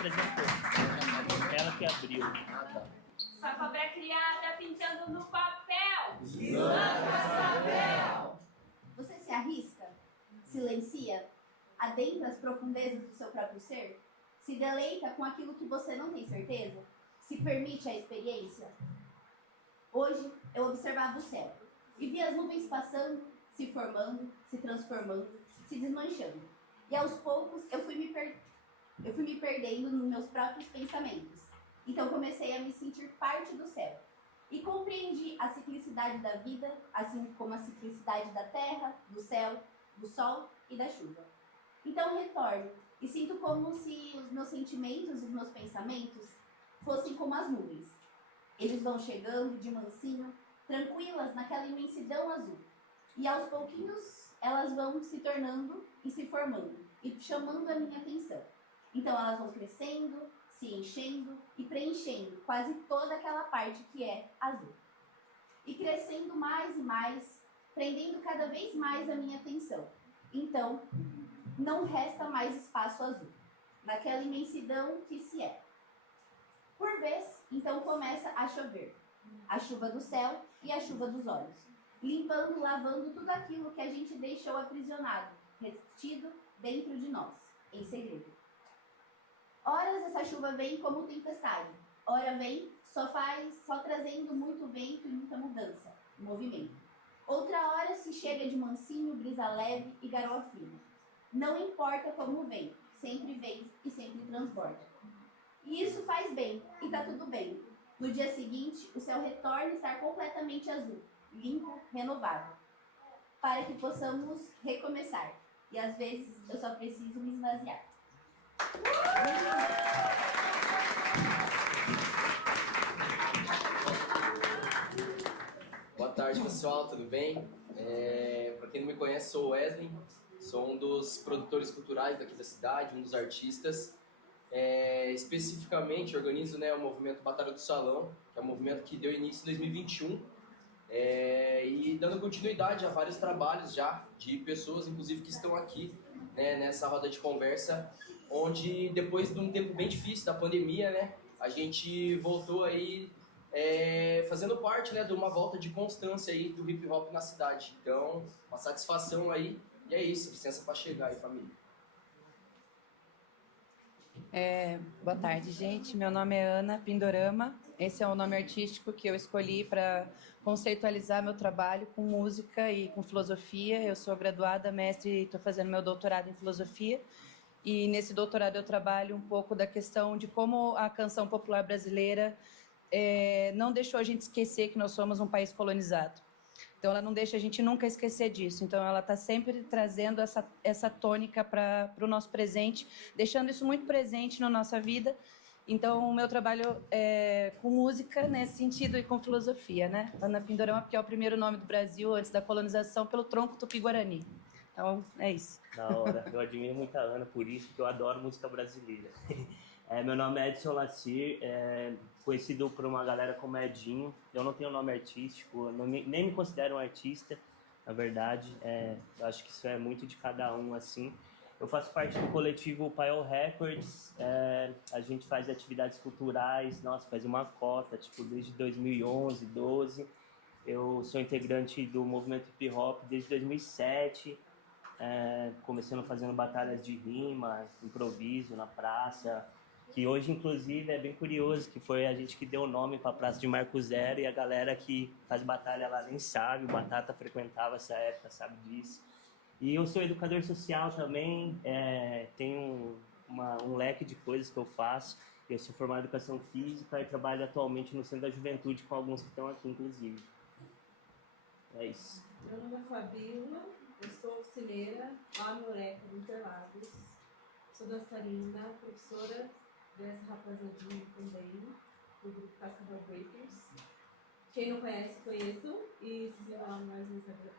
apresentou. Ela que abriu. Sua cobra criada pintando no papel. Você se arrisca? Silencia? Adentra as profundezas do seu próprio ser? Se deleita com aquilo que você não tem certeza? Se permite a experiência? Hoje eu observava o céu e vi as nuvens passando, se formando, se transformando, se desmanchando. E aos poucos eu fui me perdendo nos meus próprios pensamentos. Então comecei a me sentir parte do céu. E compreendi a ciclicidade da vida, assim como a ciclicidade da terra, do céu, do sol e da chuva. Então retorno e sinto como se os meus sentimentos e os meus pensamentos fossem como as nuvens. Eles vão chegando de mansinho, tranquilas naquela imensidão azul. E aos pouquinhos elas vão se tornando e se formando e chamando a minha atenção. Então elas vão crescendo, se enchendo e preenchendo quase toda aquela parte que é azul. E crescendo mais e mais, prendendo cada vez mais a minha atenção. Então, não resta mais espaço azul, naquela imensidão que se é. Por vez, então começa a chover. A chuva do céu e a chuva dos olhos. Limpando, lavando tudo aquilo que a gente deixou aprisionado, retido dentro de nós, em segredo. Horas essa chuva vem como tempestade. Ora vem, só trazendo muito vento e muita mudança, movimento. Outra hora se chega de mansinho, brisa leve e garoa fina. Não importa como vem, sempre vem e sempre transborda. E isso faz bem, e tá tudo bem. No dia seguinte, o céu retorna a estar completamente azul, limpo, renovado, para que possamos recomeçar. E às vezes eu só preciso me esvaziar. Boa tarde, pessoal, tudo bem? Para quem não me conhece, sou o Wesley, sou um dos produtores culturais daqui da cidade, um dos artistas. Especificamente, organizo o movimento Batalha do Salão, que é um movimento que deu início em 2021, e dando continuidade a vários trabalhos já de pessoas, inclusive, que estão aqui nessa roda de conversa, onde depois de um tempo bem difícil da pandemia, a gente voltou aí fazendo parte de uma volta de constância aí do hip hop na cidade. Então, uma satisfação aí, e é isso, licença para chegar aí, família. Boa tarde, gente. Meu nome é Ana Pindorama. Esse é o nome artístico que eu escolhi para conceitualizar meu trabalho com música e com filosofia. Eu sou graduada, mestre e estou fazendo meu doutorado em filosofia. E nesse doutorado eu trabalho um pouco da questão de como a canção popular brasileira não deixou a gente esquecer que nós somos um país colonizado. Então ela não deixa a gente nunca esquecer disso. Então ela está sempre trazendo essa tônica para o nosso presente, deixando isso muito presente na nossa vida. Então o meu trabalho é com música nesse sentido e com filosofia, Ana Pindorama, porque é o primeiro nome do Brasil antes da colonização pelo tronco tupi-guarani. Então é isso. Da hora, eu admiro muito a Ana por isso, porque eu adoro música brasileira. Meu nome é Edson Lacir, conhecido por uma galera como Edinho. Eu não tenho nome artístico, eu nem me considero um artista, na verdade. Eu acho que isso é muito de cada um, assim. Eu faço parte do coletivo Paiol Records, a gente faz atividades culturais, faz uma cota, desde 2011, 12. Eu sou integrante do movimento hip hop desde 2007, começando fazendo batalhas de rima, improviso na praça, que hoje, inclusive, é bem curioso, que foi a gente que deu o nome para a Praça de Marco Zero, e a galera que faz batalha lá nem sabe, o Batata frequentava essa época, sabe disso. E eu sou educador social também, tenho um leque de coisas que eu faço. Eu sou formado em Educação Física e trabalho atualmente no Centro da Juventude com alguns que estão aqui, inclusive. É isso. Meu nome é Fabíola, eu sou oficineira lá no Eureka do Interlagos. Sou dançarina, professora dessa rapazadinha também, do grupo Cascavel Breakers. Quem não conhece, conheçam e sigam lá mais no Instagram.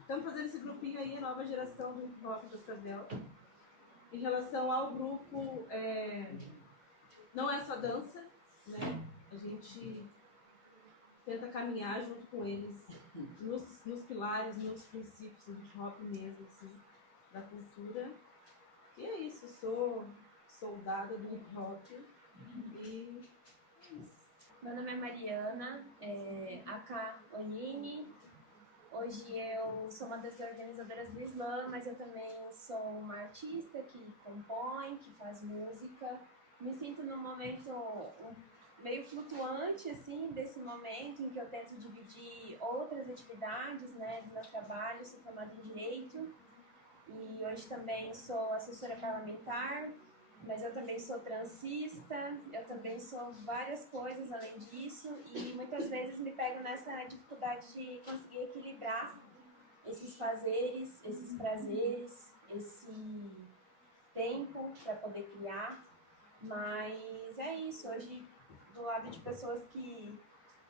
Estamos fazendo esse grupinho aí, a nova geração do hip hop Cascavel. Em relação ao grupo, não é só dança, A gente tenta caminhar junto com eles nos pilares, nos princípios do hip hop mesmo, assim, da cultura. E é isso, sou soldada do hip hop e é isso. Meu nome é Mariana, aka Oline. Hoje eu sou uma das organizadoras do Slam, mas eu também sou uma artista que compõe, que faz música. Me sinto num momento meio flutuante, assim, desse momento em que eu tento dividir outras atividades, né, do meu trabalho. Sou formada em Direito e hoje também sou assessora parlamentar, mas eu também sou transista, eu também sou várias coisas além disso e muitas vezes me pego nessa dificuldade de conseguir equilibrar esses fazeres, esses prazeres, esse tempo para poder criar. Mas é isso, hoje do lado de pessoas que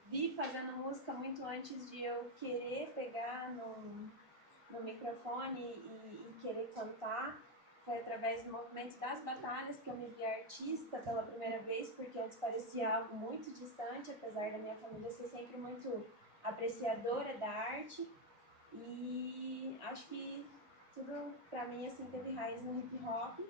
vi fazendo música muito antes de eu querer pegar no microfone e querer cantar. Foi através do movimento das batalhas que eu me vi artista pela primeira vez, porque antes parecia algo muito distante, apesar da minha família ser sempre muito apreciadora da arte. E acho que tudo pra mim assim teve raiz no hip hop.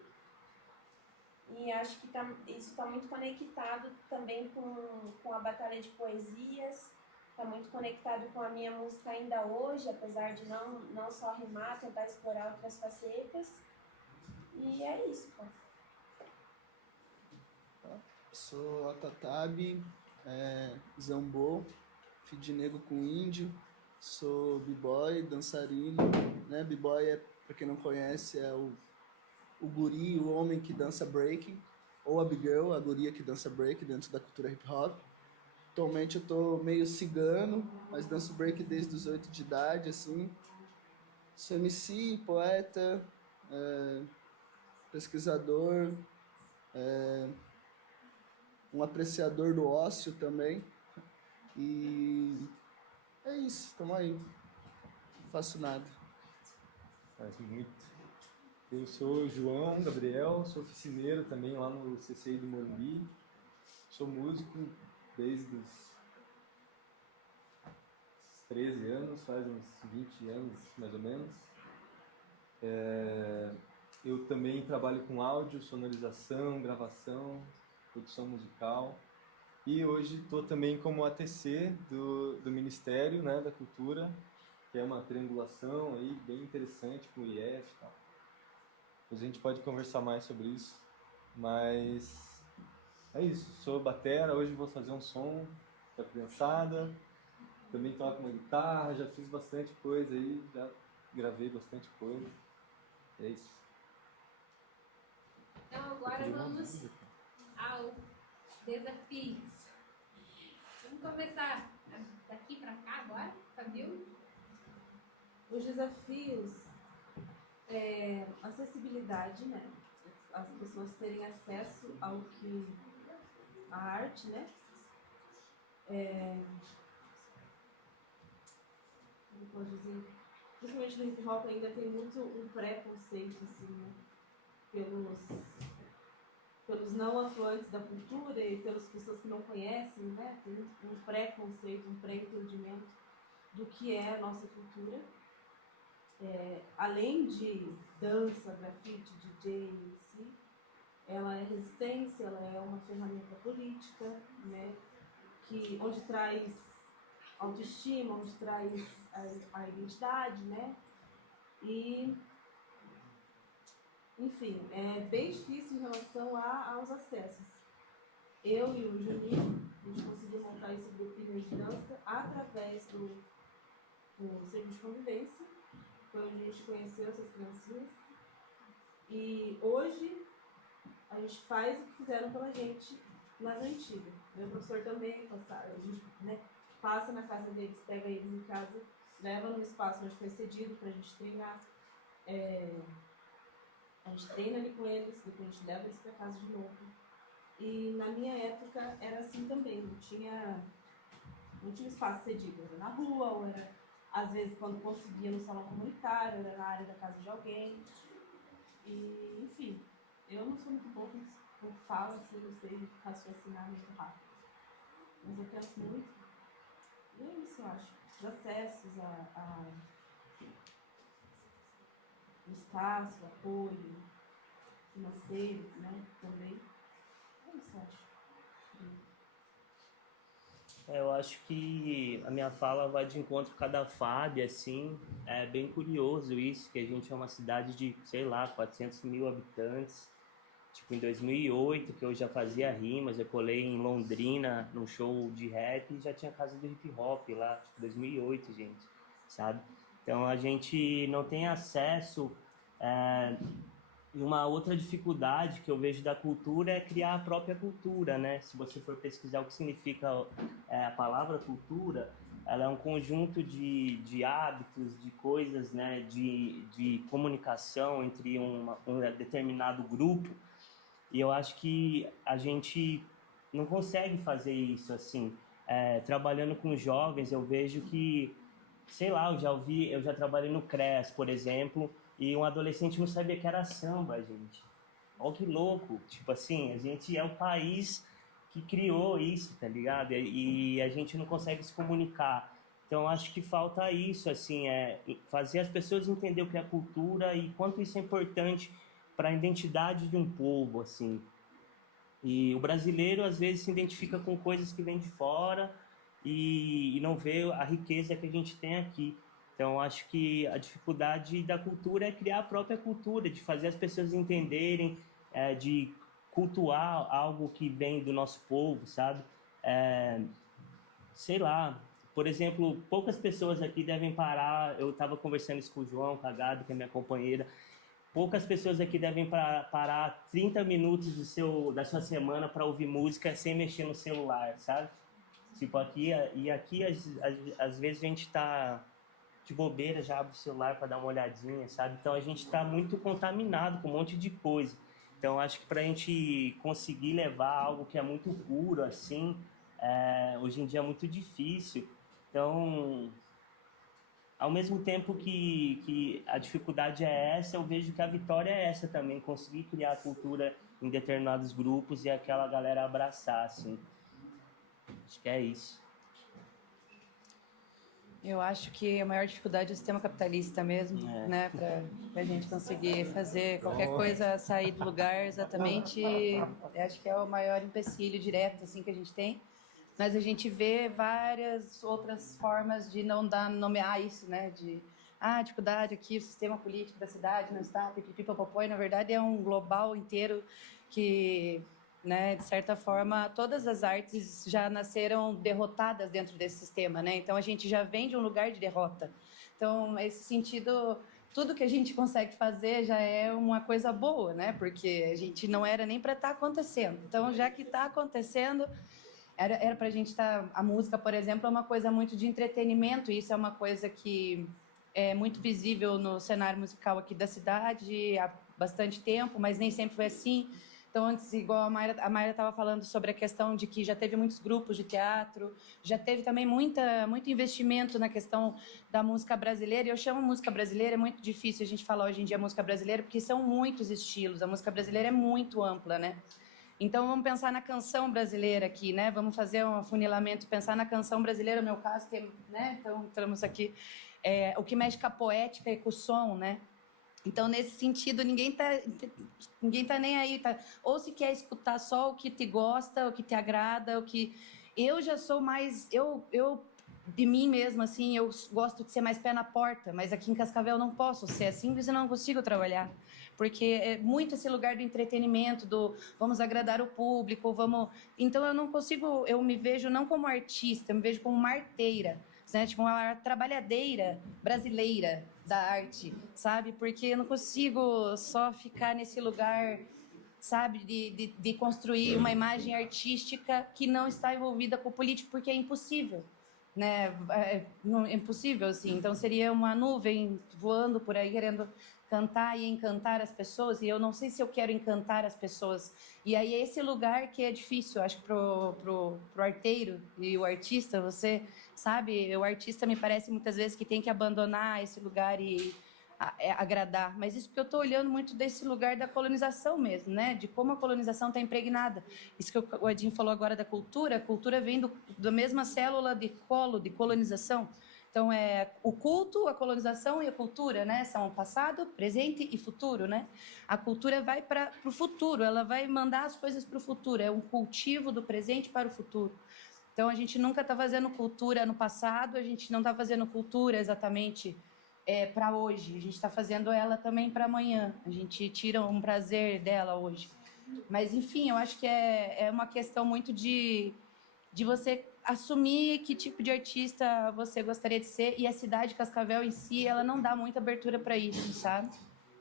E acho que isso está muito conectado também com a batalha de poesias, está muito conectado com a minha música ainda hoje, apesar de não só rimar, tentar explorar outras facetas. E é isso, pô. Sou Atatabi, Zambô, filho de negro com índio, sou b-boy, dançarino, né? B-boy, para quem não conhece, é o guri, o homem que dança breaking, ou a b-girl, a guria que dança break dentro da cultura hip hop. Atualmente eu tô meio cigano, mas danço break desde os 8 de idade, assim. Sou MC, poeta, pesquisador, um apreciador do ócio também. E é isso, tamo aí. Não faço nada. Faz muito. Eu sou João Gabriel, sou oficineiro também lá no CCI do Morumbi. Sou músico desde os 13 anos, faz uns 20 anos mais ou menos. Eu também trabalho com áudio, sonorização, gravação, produção musical. E hoje estou também como ATC do Ministério, né, da Cultura, que é uma triangulação aí bem interessante com o IF e tal. A gente pode conversar mais sobre isso, mas é isso. Sou batera, hoje vou fazer um som para a criançada. Também toco uma guitarra, já fiz bastante coisa aí, já gravei bastante coisa. É isso. Então agora vamos aos desafios. Vamos começar daqui para cá agora, Fabio? Os desafios é acessibilidade, né? As pessoas terem acesso ao que a arte, né? Como posso dizer? Principalmente no hip hop ainda tem muito um preconceito, assim, né? Pelos não atuantes da cultura e pelas pessoas que não conhecem, né? Tem um preconceito, um pré-entendimento do que é a nossa cultura. Além de dança, grafite, DJ em si, ela é resistência, ela é uma ferramenta política, né? Onde traz autoestima, onde traz a identidade, né? E, enfim, é bem difícil em relação aos acessos. Eu e o Juninho, a gente conseguiu montar esse grupinho de dança através do Serviço de Convivência. Foi onde a gente conheceu essas criancinhas. E hoje a gente faz o que fizeram pela gente nas antigas. Meu professor também, a gente, né, passa na casa deles, pega eles em casa, leva no espaço onde foi cedido pra gente treinar. A gente treina ali com eles, depois a gente leva eles pra casa de novo. E na minha época era assim também, não tinha espaço cedido, era na rua, ou era às vezes quando conseguia no salão comunitário, era na área da casa de alguém. E, enfim, eu não sou muito boa com fala, assim, não sei raciocinar muito rápido. Mas eu penso muito. E é isso, eu acho. Os acessos o espaço, o apoio, financeiro, né, também. É isso, acho. Eu acho que a minha fala vai de encontro com a da Fábia, assim, é bem curioso isso, que a gente é uma cidade de, sei lá, 400 mil habitantes. Tipo, em 2008, que eu já fazia rimas, eu colei em Londrina, num show de rap, e já tinha casa do hip hop lá, tipo, 2008, gente, sabe? Então, a gente não tem acesso... E uma outra dificuldade que eu vejo da cultura é criar a própria cultura, né? Se você for pesquisar o que significa a palavra cultura, ela é um conjunto de hábitos, de coisas, né? De comunicação entre um determinado grupo. E eu acho que a gente não consegue fazer isso assim. Trabalhando com jovens, eu vejo que, sei lá, eu já trabalhei no CREAS, por exemplo, e um adolescente não sabia que era samba, gente. Olha que louco. Tipo assim, a gente é o país que criou isso, tá ligado? E a gente não consegue se comunicar. Então, acho que falta isso, assim, fazer as pessoas entender o que é cultura e quanto isso é importante para a identidade de um povo, assim. E o brasileiro, às vezes, se identifica com coisas que vêm de fora e não vê a riqueza que a gente tem aqui. Então, acho que a dificuldade da cultura é criar a própria cultura, de fazer as pessoas entenderem, de cultuar algo que vem do nosso povo, sabe? Sei lá, por exemplo, poucas pessoas aqui devem parar, eu estava conversando isso com o João, com a Gabi, que é minha companheira, poucas pessoas aqui devem parar 30 minutos da sua semana para ouvir música sem mexer no celular, sabe? Tipo, aqui às vezes a gente está de bobeira, já abre o celular para dar uma olhadinha, sabe? Então a gente está muito contaminado com um monte de coisa. Então acho que para a gente conseguir levar algo que é muito puro, assim, hoje em dia é muito difícil. Então, ao mesmo tempo que a dificuldade é essa, eu vejo que a vitória é essa também, conseguir criar a cultura em determinados grupos e aquela galera abraçar, assim. Acho que é isso. Eu acho que a maior dificuldade é o sistema capitalista mesmo, né? Para a gente conseguir fazer qualquer coisa sair do lugar exatamente. Acho que é o maior empecilho direto assim que a gente tem. Mas a gente vê várias outras formas de não nomear isso, né? Dificuldade aqui, o sistema político da cidade não está, pipipipopopó, e na verdade é um global inteiro que, né, de certa forma, todas as artes já nasceram derrotadas dentro desse sistema, né? Então a gente já vem de um lugar de derrota. Então, nesse sentido, tudo que a gente consegue fazer já é uma coisa boa, né? Porque a gente não era nem para estar acontecendo. Então, já que está acontecendo, era para a gente estar... A música, por exemplo, é uma coisa muito de entretenimento, e isso é uma coisa que é muito visível no cenário musical aqui da cidade há bastante tempo, mas nem sempre foi assim. Então, antes, igual a Mayra estava falando sobre a questão de que já teve muitos grupos de teatro, já teve também muito investimento na questão da música brasileira. E eu chamo música brasileira, é muito difícil a gente falar hoje em dia música brasileira, porque são muitos estilos, a música brasileira é muito ampla, né? Então, vamos pensar na canção brasileira aqui, né? Vamos fazer um afunilamento, pensar na canção brasileira, no meu caso, que, né? Então, estamos aqui. O que mexe com a poética e com o som, né? Então, nesse sentido, ninguém tá nem aí. Ou se quer escutar só o que te gosta, o que te agrada, o que... Eu já sou mais... Eu de mim mesma, assim, eu gosto de ser mais pé na porta, mas aqui em Cascavel não posso ser assim, porque eu não consigo trabalhar. Porque é muito esse lugar do entretenimento, do vamos agradar o público, vamos... Então, eu não consigo... Eu me vejo não como artista, eu me vejo como uma arteira, né? Tipo, uma trabalhadeira brasileira da arte, sabe? Porque eu não consigo só ficar nesse lugar, sabe? De construir uma imagem artística que não está envolvida com o político, porque é impossível, né? É impossível, assim. Então, seria uma nuvem voando por aí, querendo cantar e encantar as pessoas, e eu não sei se eu quero encantar as pessoas. E aí é esse lugar que é difícil, acho que pro arteiro e o artista, você sabe, o artista me parece muitas vezes que tem que abandonar esse lugar e agradar, mas isso porque eu estou olhando muito desse lugar da colonização mesmo, né? De como a colonização está impregnada. Isso que o Edinho falou agora da cultura, a cultura vem da mesma célula de colonização. Então, é o culto, a colonização e a cultura, né? São passado, presente e futuro, né? A cultura vai para o futuro, ela vai mandar as coisas para o futuro. É um cultivo do presente para o futuro. Então, a gente nunca está fazendo cultura no passado, a gente não está fazendo cultura exatamente para hoje. A gente está fazendo ela também para amanhã. A gente tira um prazer dela hoje. Mas, enfim, eu acho que é uma questão muito de você assumir que tipo de artista você gostaria de ser, e a cidade de Cascavel em si, ela não dá muita abertura para isso, sabe?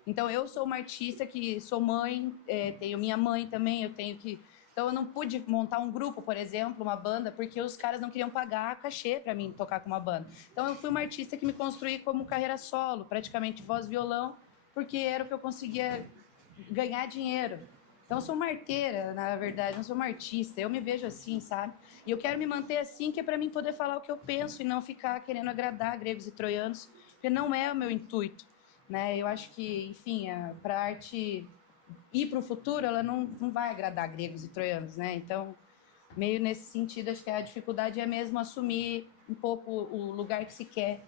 Então, eu sou uma artista que sou mãe, tenho minha mãe também, Então, eu não pude montar um grupo, por exemplo, uma banda, porque os caras não queriam pagar cachê para mim tocar com uma banda. Então, eu fui uma artista que me construí como carreira solo, praticamente voz e violão, porque era o que eu conseguia ganhar dinheiro. Então, eu sou uma arteira, na verdade, não sou uma artista. Eu me vejo assim, sabe? E eu quero me manter assim, que é para mim poder falar o que eu penso e não ficar querendo agradar gregos e troianos, porque não é o meu intuito, né? Eu acho que, enfim, para a arte ir para o futuro, ela não vai agradar gregos e troianos, né? Então, meio nesse sentido, acho que a dificuldade é mesmo assumir um pouco o lugar que se quer,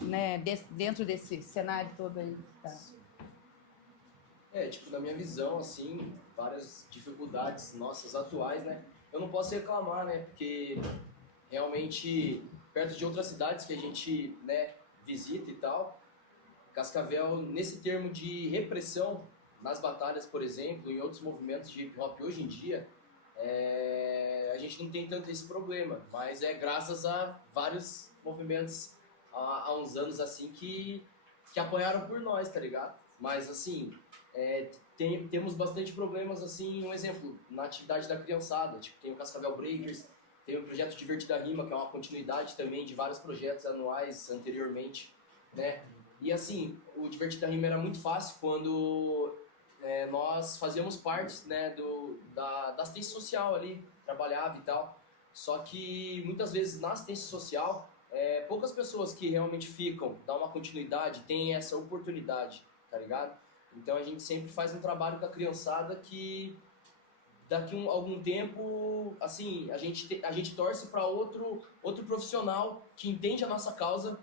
né? Dentro desse cenário todo aí. Tá? Tipo, na minha visão, assim, várias dificuldades nossas atuais, né? Eu não posso reclamar, né? Porque realmente, perto de outras cidades que a gente, né, visita e tal, Cascavel, nesse termo de repressão, nas batalhas, por exemplo, em outros movimentos de hip hop hoje em dia, a gente não tem tanto esse problema, mas é graças a vários movimentos há uns anos assim que apoiaram por nós, tá ligado? Mas assim, temos bastante problemas assim, um exemplo, na atividade da criançada, tipo, tem o Cascavel Breakers, tem o projeto Divertida Rima, que é uma continuidade também de vários projetos anuais anteriormente, né? E assim, o Divertida Rima era muito fácil quando nós fazíamos parte, né, da assistência social ali, trabalhava e tal. Só que muitas vezes na assistência social, poucas pessoas que realmente ficam, dão uma continuidade, têm essa oportunidade, tá ligado? Então a gente sempre faz um trabalho com a criançada que daqui algum tempo, assim, a gente torce para outro profissional que entende a nossa causa,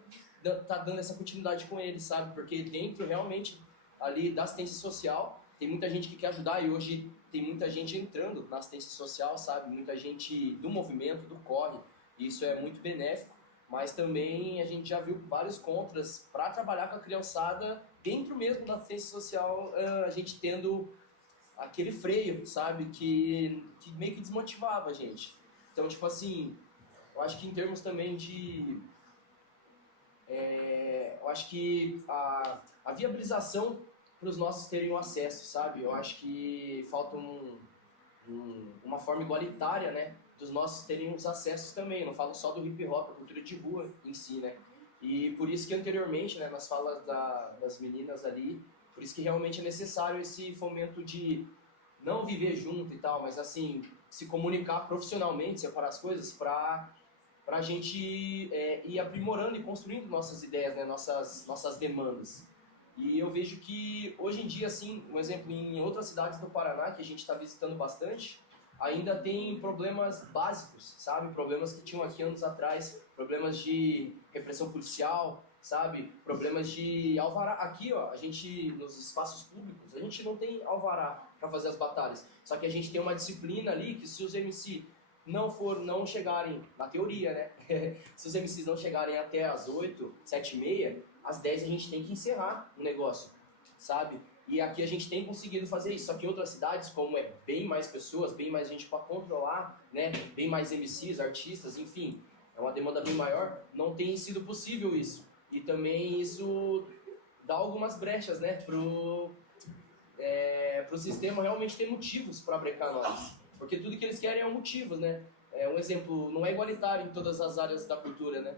tá dando essa continuidade com eles, sabe? Porque dentro realmente ali da assistência social tem muita gente que quer ajudar, e hoje tem muita gente entrando na assistência social, sabe? Muita gente do movimento, do corre, e isso é muito benéfico, mas também a gente já viu vários contras para trabalhar com a criançada dentro mesmo da assistência social, a gente tendo aquele freio, sabe? Que meio que desmotivava a gente. Então, tipo assim, eu acho que em termos também de... eu acho que a viabilização para os nossos terem o acesso, sabe? Eu acho que falta uma forma igualitária, né? Dos nossos terem os acessos também. Eu não falo só do hip hop, a cultura de rua em si, né? E por isso que anteriormente, né, nas falas das meninas ali, por isso que realmente é necessário esse fomento de não viver junto e tal, mas assim, se comunicar profissionalmente, separar as coisas para a gente ir aprimorando e construindo nossas ideias, né, nossas demandas. E eu vejo que hoje em dia, assim, um exemplo, em outras cidades do Paraná, que a gente está visitando bastante, ainda tem problemas básicos, sabe? Problemas que tinham aqui anos atrás, problemas de repressão policial, sabe? Problemas de alvará. Aqui, ó, a gente, nos espaços públicos, a gente não tem alvará para fazer as batalhas. Só que a gente tem uma disciplina ali que se os MC não chegarem, na teoria, né? Se os MCs não chegarem até as 8, 7h30, às 10 a gente tem que encerrar o negócio, sabe? E aqui a gente tem conseguido fazer isso. Só que em outras cidades, como é bem mais pessoas, bem mais gente para controlar, né? Bem mais MCs, artistas, enfim, é uma demanda bem maior, não tem sido possível isso. E também isso dá algumas brechas, né? Pro sistema realmente ter motivos para brecar nós. Porque tudo que eles querem é um motivo, né? Um exemplo, não é igualitário em todas as áreas da cultura, né?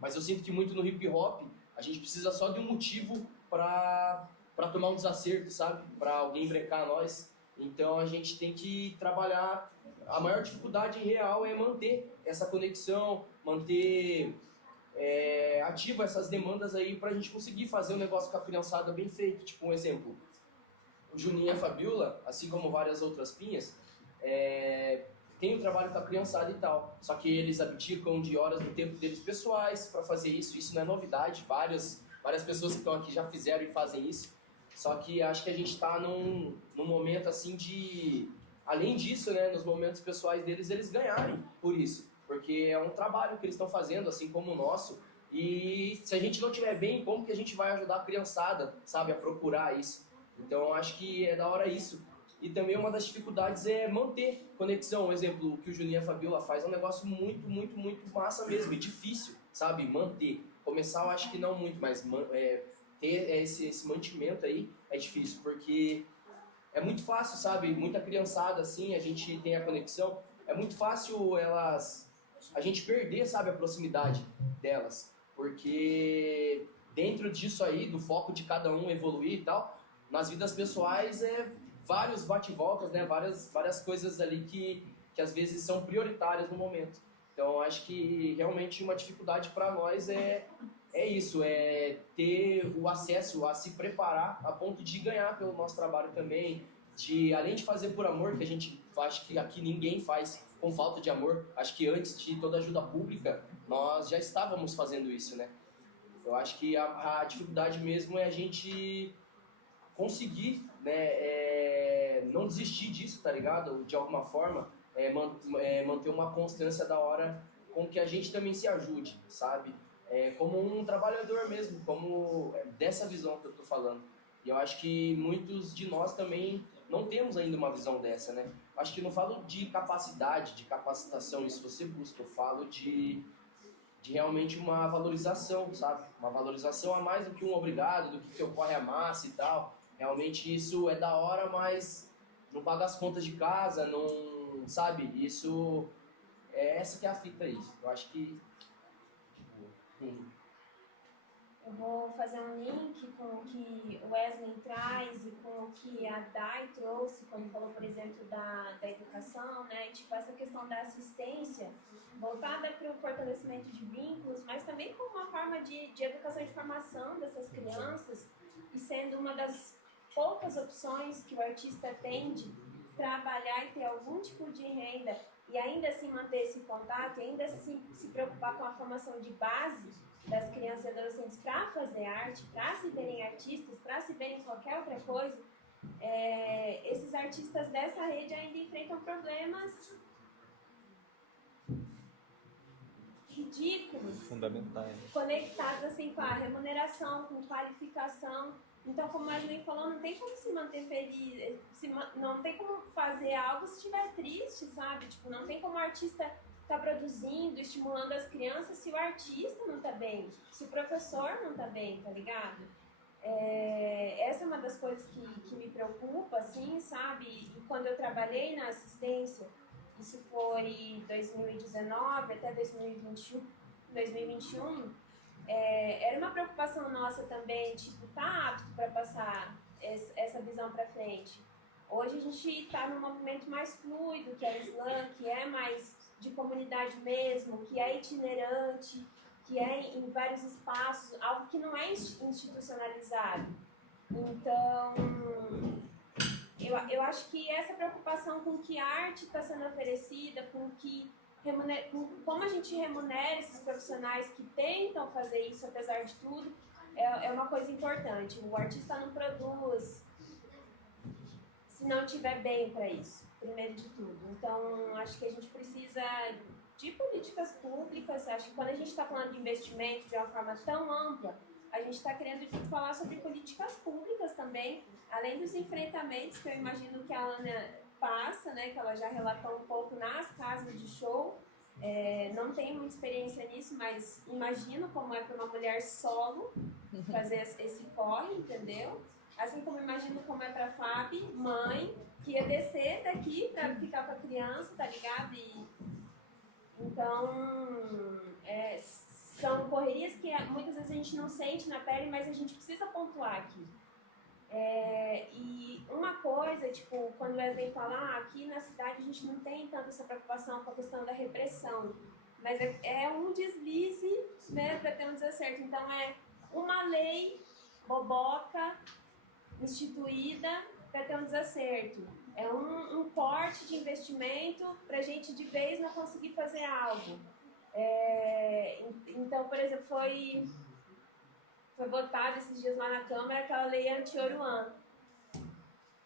Mas eu sinto que muito no hip hop, a gente precisa só de um motivo para tomar um desacerto, sabe? Para alguém brecar nós. Então a gente tem que trabalhar. A maior dificuldade real é manter essa conexão, manter ativa essas demandas aí pra gente conseguir fazer um negócio com a criançada bem feito. Tipo um exemplo, o Juninho e a Fabiola, assim como várias outras pinhas, tem o trabalho com a criançada e tal. Só que eles abdicam de horas do tempo deles pessoais para fazer isso. Isso não é novidade. Várias pessoas que estão aqui já fizeram e fazem isso. Só que acho que a gente está num momento assim de... Além disso, né, nos momentos pessoais deles, eles ganharem por isso. Porque é um trabalho que eles estão fazendo, assim como o nosso. E se a gente não estiver bem, como que a gente vai ajudar a criançada, sabe, a procurar isso? Então, acho que é da hora isso. E também uma das dificuldades é manter conexão. Um exemplo, o que o Juninho e a Fabiola faz é um negócio muito, muito, muito massa mesmo. E difícil, sabe, manter. Começar eu acho que não muito, mas ter esse mantimento aí é difícil. Porque é muito fácil, sabe, muita criançada assim, a gente tem a conexão. É muito fácil a gente perder, sabe, a proximidade delas. Porque dentro disso aí, do foco de cada um evoluir e tal, nas vidas pessoais vários bate-voltas, né? Várias coisas ali que às vezes são prioritárias no momento. Então, acho que realmente uma dificuldade para nós é isso, é ter o acesso a se preparar a ponto de ganhar pelo nosso trabalho também, além de fazer por amor, que a gente acho que aqui ninguém faz com falta de amor. Acho que antes de toda ajuda pública, nós já estávamos fazendo isso, né? Eu acho que a dificuldade mesmo é a gente conseguir, né, não desistir disso, tá ligado? De alguma forma, manter uma constância da hora com que a gente também se ajude, sabe? Como um trabalhador mesmo, como dessa visão que eu tô falando. E eu acho que muitos de nós também não temos ainda uma visão dessa, né? Acho que não falo de capacidade, de capacitação, isso você busca. Eu falo de realmente uma valorização, sabe? Uma valorização a mais do que um obrigado, do que ocorre a massa e tal. Realmente isso é da hora, mas não paga as contas de casa, não, sabe? Isso essa que é a fita aí. Eu acho que... Eu vou fazer um link com o que o Wesley traz e com o que a Dai trouxe quando falou, por exemplo, da educação, né? Tipo, essa questão da assistência voltada para o fortalecimento de vínculos, mas também como uma forma de educação e de formação dessas crianças e sendo uma das poucas opções que o artista tem de trabalhar e ter algum tipo de renda e ainda assim manter esse contato, e ainda assim se preocupar com a formação de base das crianças e adolescentes para fazer arte, para se verem artistas, para se verem qualquer outra coisa, esses artistas dessa rede ainda enfrentam problemas ridículos, fundamentais, conectados assim com a remuneração, com qualificação. Então, como a Wesley falou, não tem como se manter feliz, não tem como fazer algo se estiver triste, sabe? Tipo, não tem como o artista tá produzindo, estimulando as crianças se o artista não tá bem, se o professor não tá bem, tá ligado? Essa é uma das coisas que me preocupa, assim, sabe? E quando eu trabalhei na assistência, isso foi 2019 até 2021, era uma preocupação nossa também, tipo, tá apto para passar essa visão para frente. Hoje a gente está num movimento mais fluido, que é o slam, que é mais de comunidade mesmo, que é itinerante, que é em vários espaços, algo que não é institucionalizado. Então, eu acho que essa preocupação com que a arte está sendo oferecida, com como a gente remunera esses profissionais que tentam fazer isso apesar de tudo, é uma coisa importante. O artista não produz se não estiver bem para isso, primeiro de tudo. Então, acho que a gente precisa de políticas públicas. Acho que quando a gente está falando de investimento de uma forma tão ampla, a gente está querendo falar sobre políticas públicas também, além dos enfrentamentos que eu imagino que a Ana passa, né, que ela já relatou um pouco nas casas de show. Não tenho muita experiência nisso, mas imagino como é para uma mulher solo fazer esse corre, entendeu? Assim como imagino como é pra Fábio, mãe, que ia descer daqui pra ficar com a criança, tá ligado? Então, são correrias que muitas vezes a gente não sente na pele, mas a gente precisa pontuar aqui. E uma coisa, tipo, quando o Wesley fala, aqui na cidade a gente não tem tanto essa preocupação com a questão da repressão, mas é um deslize, né, pra ter um desacerto. Então, uma lei boboca instituída para ter um desacerto. É um corte de investimento para a gente de vez não conseguir fazer algo. Então, por exemplo, foi votado esses dias lá na Câmara aquela lei anti-Oruan.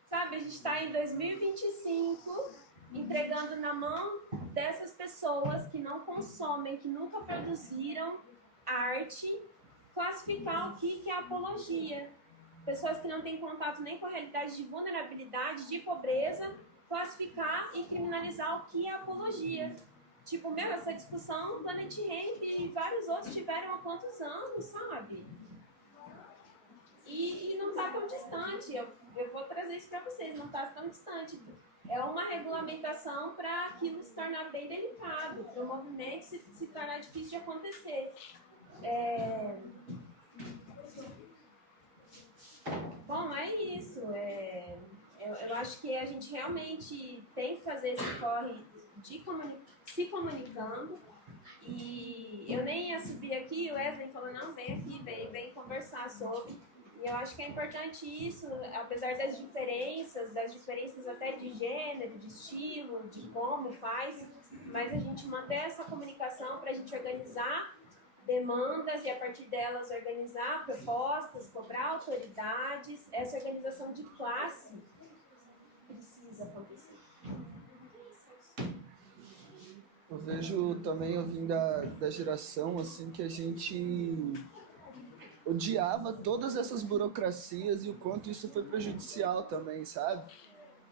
Sabe, a gente está em 2025 entregando na mão dessas pessoas que não consomem, que nunca produziram arte, classificar o que é apologia. Pessoas que não têm contato nem com a realidade de vulnerabilidade, de pobreza, classificar e criminalizar o que é apologia. Tipo, essa discussão o Planet Hemp e vários outros tiveram há quantos anos, sabe? E não está tão distante, eu vou trazer isso para vocês, não está tão distante. É uma regulamentação para aquilo se tornar bem delicado, para o movimento se tornar difícil de acontecer. Bom, é isso. Eu acho que a gente realmente tem que fazer esse corre de se comunicando. E eu nem ia subir aqui, o Wesley falou, não, vem aqui, vem conversar sobre. E eu acho que é importante isso, apesar das diferenças até de gênero, de estilo, de como faz, mas a gente manter essa comunicação para a gente organizar demandas e a partir delas organizar propostas, cobrar autoridades, essa organização de classe precisa acontecer. Eu vejo também, eu vim da geração assim que a gente odiava todas essas burocracias e o quanto isso foi prejudicial também, sabe?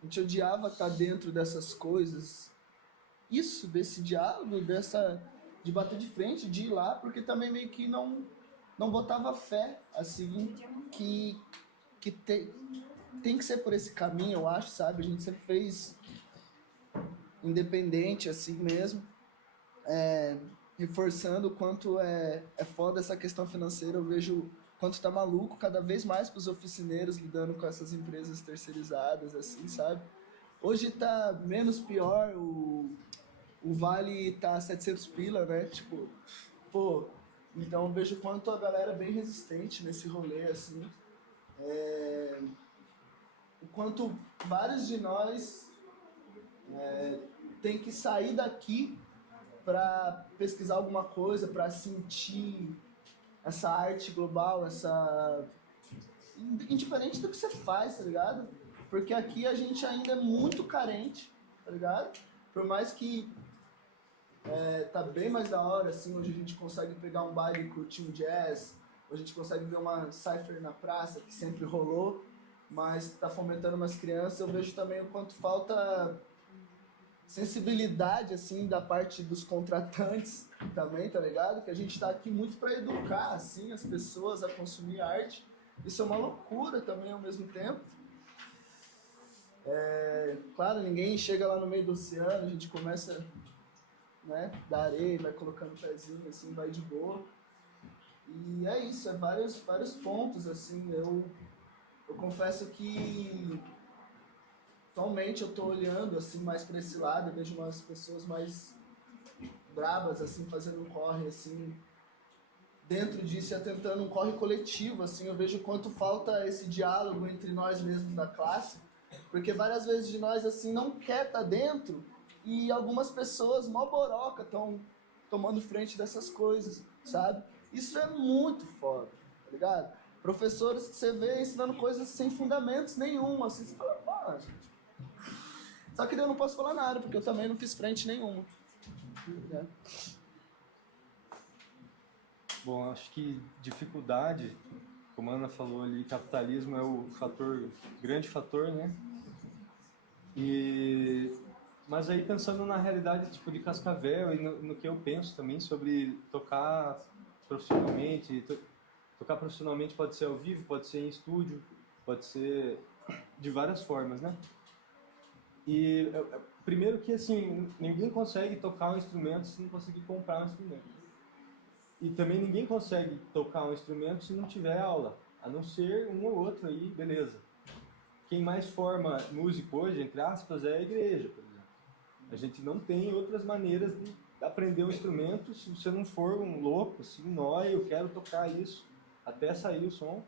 A gente odiava estar dentro dessas coisas, desse diálogo, de bater de frente, de ir lá, porque também meio que não botava fé, assim, que tem que ser por esse caminho, eu acho, sabe? A gente sempre fez independente, assim mesmo, reforçando o quanto é foda essa questão financeira. Eu vejo quanto tá maluco cada vez mais pros oficineiros lidando com essas empresas terceirizadas, assim, sabe? Hoje tá menos pior, o vale tá 700 pila, né? Tipo, pô, então eu vejo quanto a galera é bem resistente nesse rolê, assim. O quanto vários de nós tem que sair daqui para pesquisar alguma coisa, para sentir essa arte global, indiferente do que você faz, tá ligado? Porque aqui a gente ainda é muito carente, tá ligado? Por mais que tá bem mais da hora, assim, hoje a gente consegue pegar um baile e curtir um jazz, hoje a gente consegue ver uma cypher na praça, que sempre rolou, mas tá fomentando umas crianças. Eu vejo também o quanto falta sensibilidade, assim, da parte dos contratantes também, tá ligado? Que a gente tá aqui muito para educar, assim, as pessoas a consumir arte. Isso é uma loucura também ao mesmo tempo. Claro, ninguém chega lá no meio do oceano, a gente começa, né, da areia, vai colocando o pezinho, assim, vai de boa. E é isso, vários pontos, assim. Eu confesso que atualmente eu tô olhando, assim, mais para esse lado, eu vejo umas pessoas mais brabas, assim, fazendo um corre, assim, dentro disso, e tentando um corre coletivo, assim. Eu vejo quanto falta esse diálogo entre nós mesmos da classe, porque várias vezes de nós, assim, não quer estar dentro, e algumas pessoas, mó boroca, estão tomando frente dessas coisas, sabe? Isso é muito foda, tá ligado? Professores que você vê ensinando coisas sem fundamentos nenhum, assim, você fala, pô, gente. Só que eu não posso falar nada, porque eu também não fiz frente nenhuma. Bom, acho que dificuldade, como a Ana falou ali, capitalismo é o grande fator, né? Mas aí pensando na realidade tipo de Cascavel e no que eu penso também sobre tocar profissionalmente. Tocar profissionalmente pode ser ao vivo, pode ser em estúdio, pode ser de várias formas, né? E primeiro que assim, ninguém consegue tocar um instrumento se não conseguir comprar um instrumento. E também ninguém consegue tocar um instrumento se não tiver aula, a não ser um ou outro aí, beleza. Quem mais forma músico hoje, entre aspas, é a igreja, por exemplo. A gente não tem outras maneiras de aprender um instrumento se você não for um louco, assim, eu quero tocar isso, até sair o som.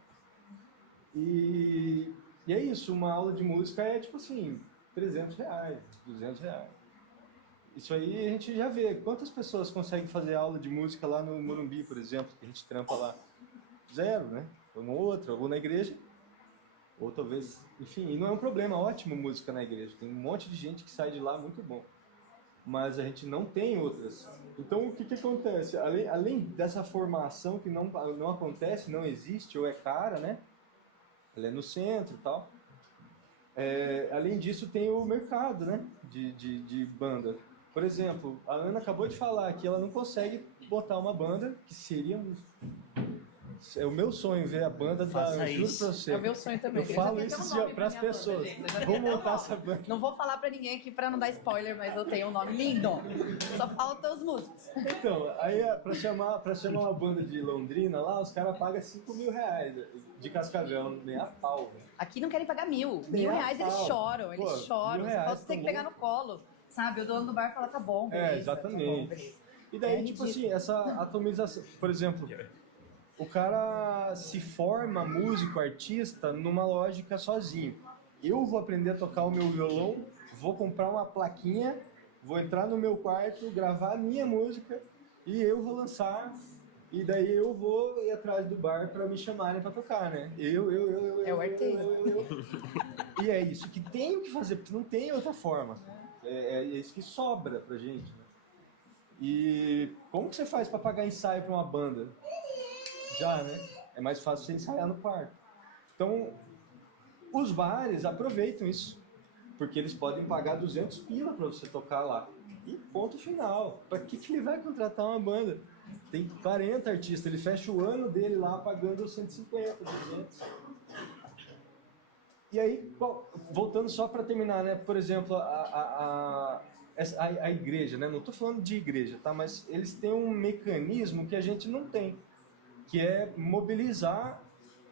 E é isso, uma aula de música é tipo assim, R$300, R$200. Isso aí a gente já vê. Quantas pessoas conseguem fazer aula de música lá no Morumbi, por exemplo, que a gente trampa lá? Zero, né? Uma ou outra, ou na igreja, ou talvez... Enfim, e não é um problema, ótimo música na igreja. Tem um monte de gente que sai de lá muito bom. Mas a gente não tem outras. Então, o que acontece? Além dessa formação que não acontece, não existe, ou é cara, né? Ela é no centro e tal. Além disso, tem o mercado, né? De banda. Por exemplo, a Ana acabou de falar que ela não consegue botar uma banda, que seria... É o meu sonho ver a banda da... Eu juro pra você. É o meu sonho também. Eu falo isso para as pessoas. Vou montar essa banda. Não vou falar pra ninguém aqui pra não dar spoiler, mas eu tenho um nome lindo. Só faltam os músicos. Então, aí pra chamar uma banda de Londrina lá, os caras pagam R$5.000 de Cascavel, nem a pau, velho. Aqui não querem pagar R$1.000. Nem a R$1.000 eles pau. choram, Pô, eles choram. R$1.000, Você tem que tá pegar bom. no colo. Sabe, o dono do bar fala, tá bom, beleza. Exatamente. Tá bom, beleza. E daí, É tipo ridículo. assim, essa atomização... Por exemplo, o cara se forma músico, artista, numa lógica sozinho. Eu vou aprender a tocar o meu violão, vou comprar uma plaquinha, vou entrar no meu quarto, gravar a minha música e eu vou lançar. E daí eu vou ir atrás do bar para me chamarem para tocar, né? É o arteiro. E é isso que tenho que fazer, porque não tem outra forma. É isso que sobra pra gente. Né? E como que você faz para pagar ensaio para uma banda? Já, né? É mais fácil você ensaiar no quarto. Então, os bares aproveitam isso, porque eles podem pagar 200 pila para você tocar lá. E ponto final. Para que ele vai contratar uma banda? Tem 40 artistas, ele fecha o ano dele lá pagando 150, 200. E aí, voltando só para terminar, né? Por exemplo, a igreja, né? Não estou falando de igreja, tá? Mas eles têm um mecanismo que a gente não tem, que é mobilizar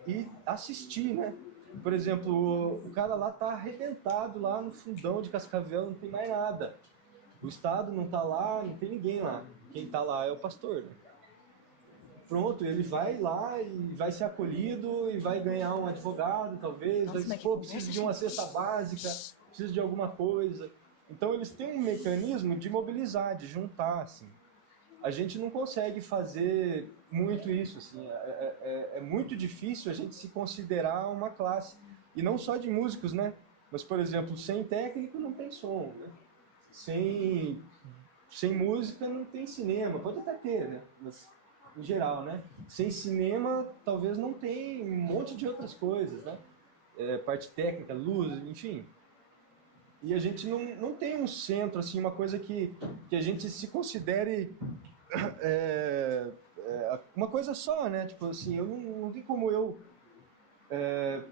e assistir, né? Por exemplo, o cara lá tá arrebentado lá no fundão de Cascavel, não tem mais nada. O Estado não tá lá, não tem ninguém lá. Quem tá lá é o pastor, né? Pronto, ele vai lá e vai ser acolhido e vai ganhar um advogado, talvez. Nossa, Vai, precisa de uma cesta básica, precisa de alguma coisa. Então, eles têm um mecanismo de mobilizar, de juntar, assim. A gente não consegue fazer muito isso, assim. É muito difícil a gente se considerar uma classe. E não só de músicos, né? Mas, por exemplo, sem técnico não tem som, né? Sem música não tem cinema. Pode até ter, né? Mas, em geral, né? Sem cinema, talvez não tem um monte de outras coisas, né? Parte técnica, luz, enfim. E a gente não tem um centro, assim, uma coisa que a gente se considere uma coisa só, né? Tipo assim, não tem como eu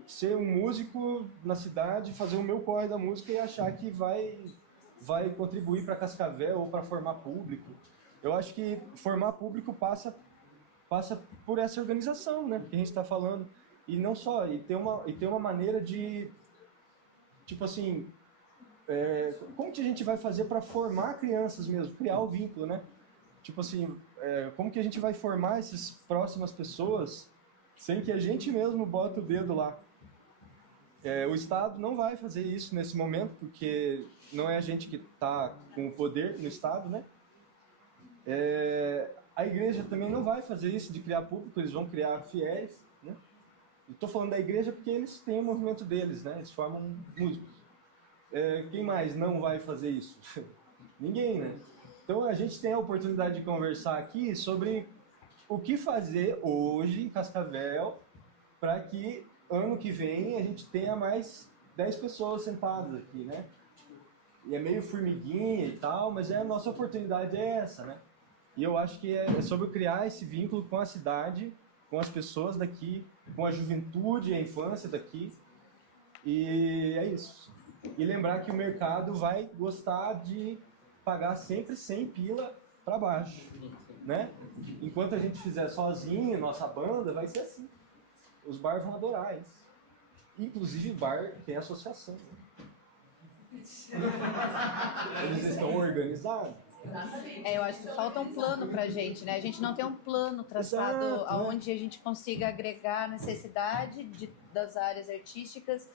ser um músico na cidade, fazer o meu corre da música e achar que vai contribuir para Cascavel ou para formar público. Eu acho que formar público passa por essa organização, né? Que a gente está falando. E não só, e ter uma maneira de, tipo assim, como que a gente vai fazer para formar crianças mesmo, criar o vínculo, né? Tipo assim, como que a gente vai formar essas próximas pessoas sem que a gente mesmo bota o dedo lá? O Estado não vai fazer isso nesse momento, porque não é a gente que está com o poder no Estado, né? A igreja também não vai fazer isso de criar público, eles vão criar fiéis, né? Estou falando da igreja porque eles têm o movimento deles, né? Eles formam músicos. Quem mais não vai fazer isso? Ninguém, né? Então a gente tem a oportunidade de conversar aqui sobre o que fazer hoje em Cascavel para que ano que vem a gente tenha mais 10 pessoas sentadas aqui, né? E é meio formiguinha e tal, mas a nossa oportunidade é essa, né? E eu acho que é sobre criar esse vínculo com a cidade, com as pessoas daqui, com a juventude e a infância daqui. E é isso. E lembrar que o mercado vai gostar de pagar sempre 100 pila para baixo, né? Enquanto a gente fizer sozinho, nossa banda, vai ser assim. Os bars vão adorar isso. Inclusive, bar tem associação. Eles estão organizados. Eu acho que falta um plano pra gente, né? A gente não tem um plano traçado Exato, onde a gente consiga agregar a necessidade das áreas artísticas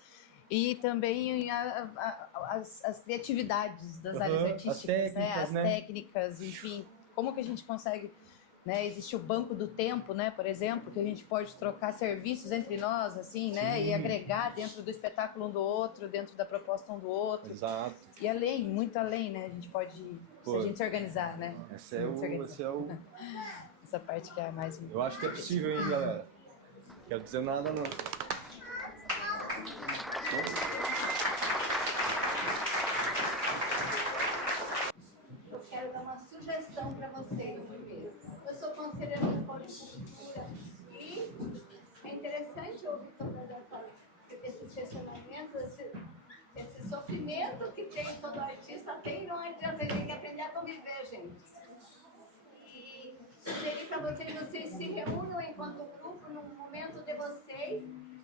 E também as criatividades das áreas artísticas, as técnicas, enfim, como que a gente consegue, né? Existe o banco do tempo, né? Por exemplo, que a gente pode trocar serviços entre nós, assim, né? E agregar dentro do espetáculo um do outro, dentro da proposta um do outro. Exato. E além, muito além, né? A gente pode, se a gente se organizar, né? Esse é o... Essa parte que é a mais... Eu acho que é possível, hein, galera? Quero dizer nada, não. Eu quero dar uma sugestão para vocês primeiro. Eu sou conselheira da Escola de Cultura e é interessante ouvir todos esses questionamentos, esse sofrimento que tem todo artista, tem onde você tem que aprender a conviver, gente. E sugerir para vocês se reúnam enquanto grupo num momento de vocês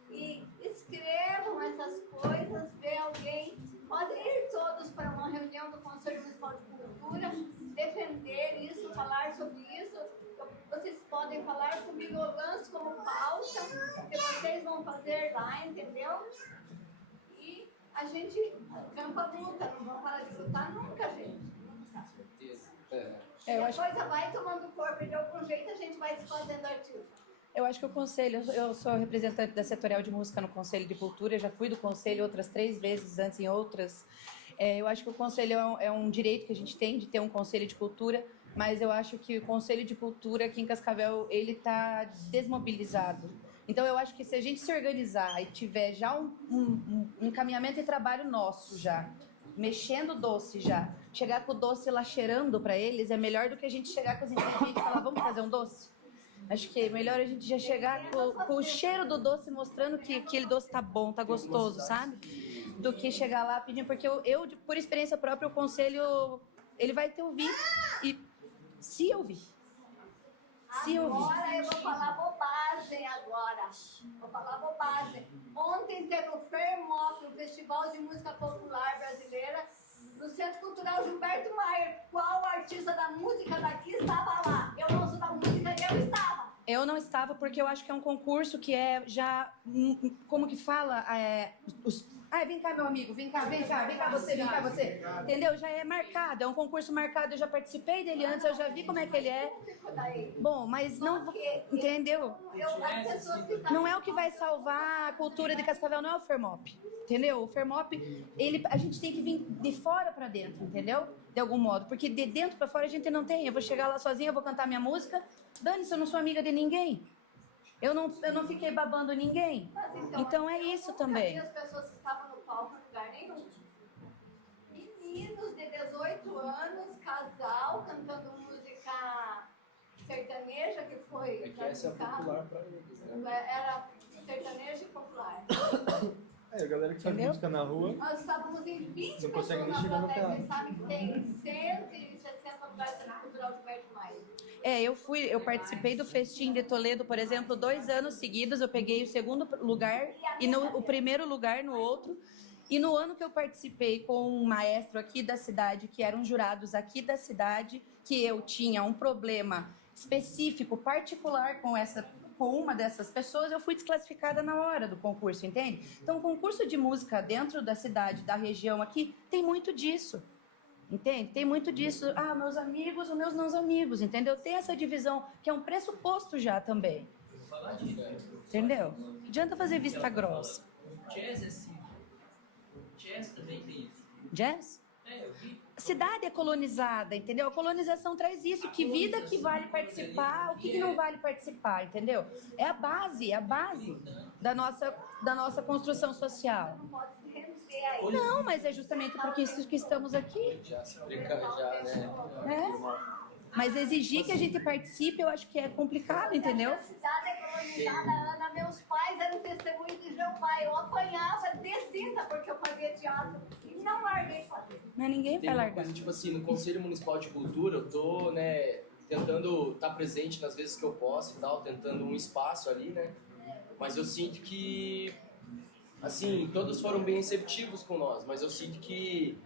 e escrevam essas coisas, ver alguém. Podem ir todos para uma reunião do Conselho Municipal de Cultura, defender isso, falar sobre isso. Vocês podem falar comigo, eu lanço como pauta, que vocês vão fazer lá, entendeu? E a gente campa a luta, não vamos parar de lutar nunca, gente. E a coisa vai tomando corpo e de algum jeito a gente vai se fazendo artista. Eu acho que o Conselho, eu sou representante da Setorial de Música no Conselho de Cultura, já fui do Conselho outras 3 vezes antes em outras. Eu acho que o Conselho é um direito que a gente tem de ter um Conselho de Cultura, mas eu acho que o Conselho de Cultura aqui em Cascavel, ele está desmobilizado. Então eu acho que se a gente se organizar e tiver já um encaminhamento de trabalho nosso já, mexendo o doce já, chegar com o doce lá cheirando para eles, é melhor do que a gente chegar com os ingredientes e falar, vamos fazer um doce? Acho que é melhor a gente já chegar com o cheiro do doce mostrando que aquele doce tá bom, tá gostoso, sabe? Do que chegar lá pedindo, porque eu por experiência própria, o conselho, ele vai te ouvir e se ouvir. Agora eu vou falar bobagem agora. Vou falar bobagem. Ontem teve o FERMOP, o Festival de Música Popular Brasileira, no Centro Cultural Gilberto Mayer. Qual artista da música daqui estava lá? Eu não sou da música e eu estava. Eu não estava porque eu acho que é um concurso que é já, como que fala, vem cá, meu amigo, vem cá você. Entendeu? Já é marcado, é um concurso marcado, eu já participei dele antes, eu já vi como é que ele é. Bom, mas não, entendeu? Não é o que vai salvar a cultura de Cascavel, não é o FERMOP, entendeu? O FERMOP, a gente tem que vir de fora pra dentro, entendeu? De algum modo, porque de dentro pra fora a gente não tem. Eu vou chegar lá sozinha, eu vou cantar minha música, dane-se, eu não sou amiga de ninguém. Eu não fiquei babando ninguém. Então é isso também. As pessoas que estavam no palco em lugar nenhum. Meninos de 18 anos, casal, cantando música sertaneja, que foi... É que essa é popular para eles, né? Era sertaneja e popular. A galera que faz música na rua... Nós estávamos em 20 não consegue pessoas nem na chegar no plateia. teatro. Vocês sabem que tem 160 lugares no Cultural de Berto Maia. Eu participei do Festim de Toledo, por exemplo, 2 anos seguidos. Eu peguei o 2º lugar e o 1º lugar no outro. E no ano que eu participei com um maestro aqui da cidade, que eram jurados aqui da cidade, que eu tinha um problema específico, particular com uma dessas pessoas, eu fui desclassificada na hora do concurso, entende? Então, o concurso de música dentro da cidade, da região aqui, tem muito disso. Entende? Tem muito disso. Meus amigos, os meus não amigos, entendeu? Tem essa divisão, que é um pressuposto já também. Entendeu? Não adianta fazer vista grossa. Jazz é assim. Jazz também tem isso. Jazz? Eu vi. A cidade é colonizada, entendeu? A colonização traz isso. Que vida que vale participar, o que não vale participar, entendeu? É a base da nossa construção social. Não, mas é justamente porque isso que estamos aqui. Já se explica, né? Mas exigir que a gente participe, eu acho que é complicado, entendeu? A cidade é colonizada, Ana. Meus pais eram testemunhos de Jeová. Eu apanhava de cinta porque eu fazia teatro e não larguei fazer. Mas ninguém vai largar. Coisa, tipo assim, no Conselho Municipal de Cultura, eu tô, né, tentando estar presente nas vezes que eu posso e tal, tentando um espaço ali, né? Mas eu sinto que, assim, todos foram bem receptivos com nós, mas eu sinto que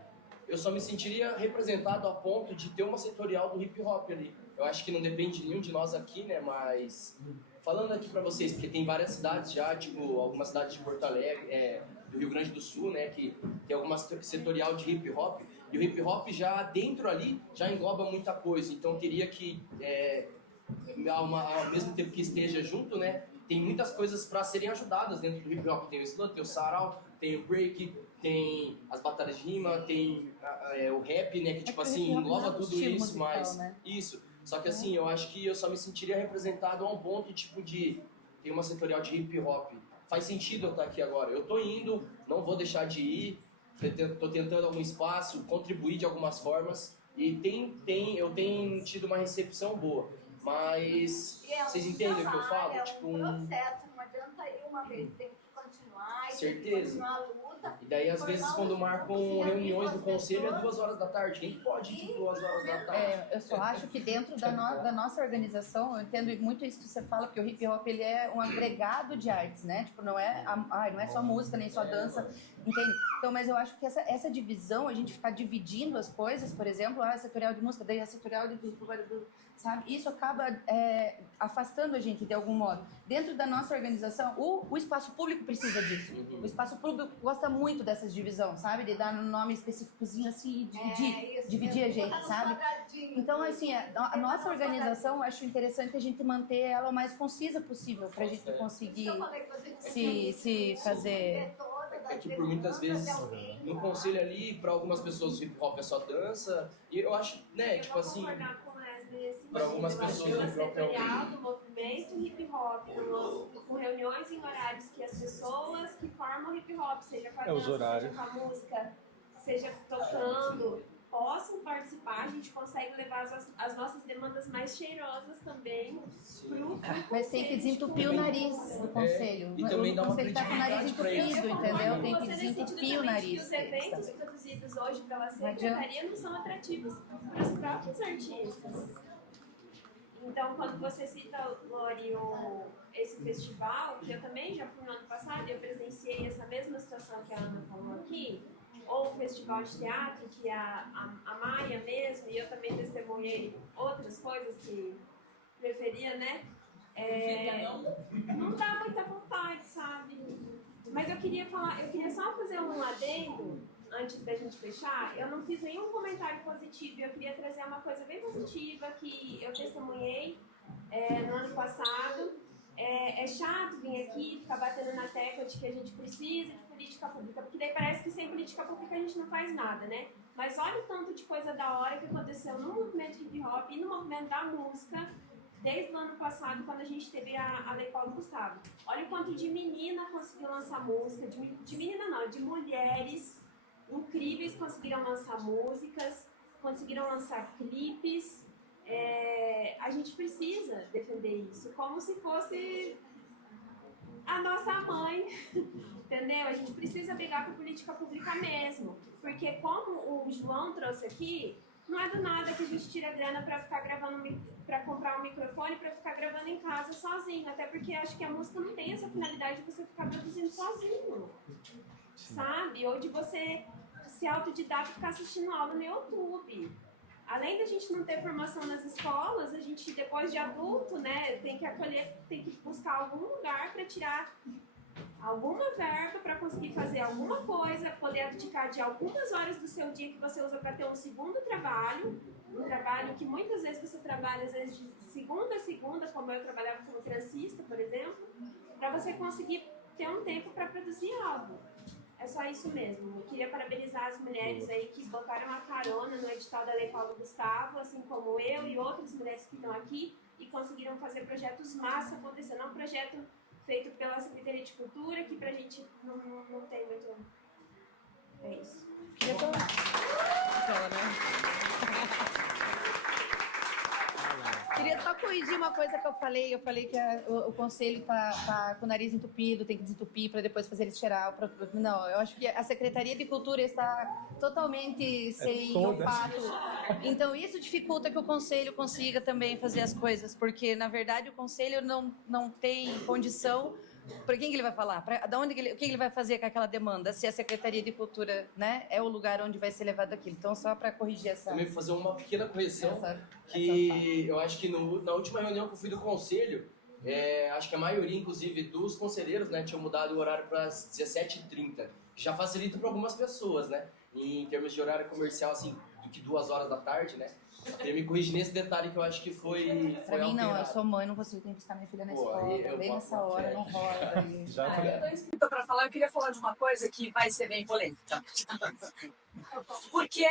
eu só me sentiria representado a ponto de ter uma setorial do hip hop ali. Eu acho que não depende de nenhum de nós aqui, né, mas falando aqui pra vocês, porque tem várias cidades já, tipo, algumas cidades de Porto Alegre, do Rio Grande do Sul, né, que tem alguma setorial de hip hop, e o hip hop já dentro ali já engloba muita coisa, então teria que, ao mesmo tempo que esteja junto, né, tem muitas coisas para serem ajudadas dentro do hip hop, tem o slam, tem o sarau, tem o break, tem as batalhas de rima, tem o rap, né, que tipo assim, engloba tudo isso, mas isso. Só que assim, eu acho que eu só me sentiria representado a um ponto tipo de ter uma setorial de hip hop. Faz sentido eu estar aqui agora. Eu tô indo, não vou deixar de ir, tô tentando algum espaço, contribuir de algumas formas e eu tenho tido uma recepção boa. Mas vocês entendem o que eu falo? É tipo um processo, não adianta ir uma vez, tem que continuar, certeza. Tem que continuar a luta. E daí, às vezes, quando marcam reuniões do conselho, é 2 horas da tarde. Quem pode ir 2 horas da tarde? Eu só acho que dentro da nossa organização, eu entendo muito isso que você fala, porque o hip hop ele é um agregado de artes, né? Tipo, não é só música, nem só dança, entende? Então, mas eu acho que essa divisão, a gente ficar dividindo as coisas, por exemplo, a setorial de música, daí a setorial sabe? Isso acaba afastando a gente de algum modo. Dentro da nossa organização, o espaço público precisa disso. O espaço público gosta muito dessas divisões, sabe? De dar um nome específicozinho assim e dividir a gente, sabe? Então, assim, a nossa organização, eu acho interessante a gente manter ela o mais concisa possível pra gente conseguir se fazer... É que por muitas vezes no conselho ali, para algumas pessoas o hip hop é só dança, e eu acho, né, tipo assim, para algumas pessoas o hip hop é do movimento hip hop, com reuniões em horários que as pessoas que formam hip hop, seja com a dança, seja com a música, seja tocando, possam participar, a gente consegue levar as nossas demandas mais cheirosas também pro Mas tem que desentupir o nariz do conselho. E também dá uma conselho tá com o nariz entupido, entendeu? Tem que desentupir o nariz. Os eventos produzidos hoje pela secretaria não são atrativos para os próprios artistas. Então, quando você cita, Lori, esse festival, que eu também já fui no ano passado, eu presenciei essa mesma situação que a Ana falou aqui, ou o festival de teatro, que a Maia mesmo, e eu também testemunhei outras coisas que preferia, né? Não dá muita vontade, sabe? Mas eu queria só fazer um adendo, antes da gente fechar. Eu não fiz nenhum comentário positivo, eu queria trazer uma coisa bem positiva que eu testemunhei no ano passado. É chato vir aqui ficar batendo na tecla de que a gente precisa de política pública, porque daí parece que sem política pública a gente não faz nada, né? Mas olha o tanto de coisa da hora que aconteceu no movimento hip hop e no movimento da música desde o ano passado, quando a gente teve a Lei Paulo Gustavo. Olha o quanto de menina conseguiu lançar música, de menina não, de mulheres incríveis conseguiram lançar músicas, conseguiram lançar clipes. A gente precisa defender isso como se fosse a nossa mãe, entendeu? A gente precisa brigar por política pública mesmo, porque como o João trouxe aqui, não é do nada que a gente tira grana para ficar gravando, para comprar um microfone para ficar gravando em casa sozinho, até porque acho que a música não tem essa finalidade de você ficar produzindo sozinho, sabe? Ou de você ser autodidata e ficar assistindo aula no YouTube. Além da gente não ter formação nas escolas, a gente, depois de adulto, né, tem que buscar algum lugar para tirar alguma verba para conseguir fazer alguma coisa, poder abdicar de algumas horas do seu dia que você usa para ter um segundo trabalho, um trabalho que muitas vezes você trabalha, às vezes de segunda a segunda, como eu trabalhava como transista, por exemplo, para você conseguir ter um tempo para produzir algo. É só isso mesmo. Eu queria parabenizar as mulheres aí que botaram a carona no edital da Lei Paulo Gustavo, assim como eu e outras mulheres que estão aqui, e conseguiram fazer projetos massa acontecer. Não um projeto feito pela Secretaria de Cultura, que pra gente não tem muito... É isso. Queria falar. Queria só corrigir uma coisa que eu falei. Eu falei que o conselho tá com o nariz entupido, tem que desentupir para depois fazer eles cheirar. Não, eu acho que a Secretaria de Cultura está totalmente sem olfato. Então isso dificulta que o conselho consiga também fazer as coisas, porque na verdade o conselho não tem condição. Para quem que ele vai falar? O que ele vai fazer com aquela demanda? Se a Secretaria de Cultura, né, é o lugar onde vai ser levado aquilo. Então, só para corrigir essa... Também fazer uma pequena correção, que eu acho que na última reunião que eu fui do conselho, acho que a maioria, inclusive, dos conselheiros, né, tinham mudado o horário para as 17h30. já facilita para algumas pessoas, né? Em termos de horário comercial, assim, do que 2 horas da tarde, né? Ele me corrige nesse detalhe que eu acho que foi Pra mim não, eu alterado. sou mãe, não consigo, tenho que buscar minha filha na Pô, escola. aí eu Bem boto nessa uma hora, fé. não rola. Aí. Eu tô inscrita para falar, eu queria falar de uma coisa que vai ser bem polêmica. Porque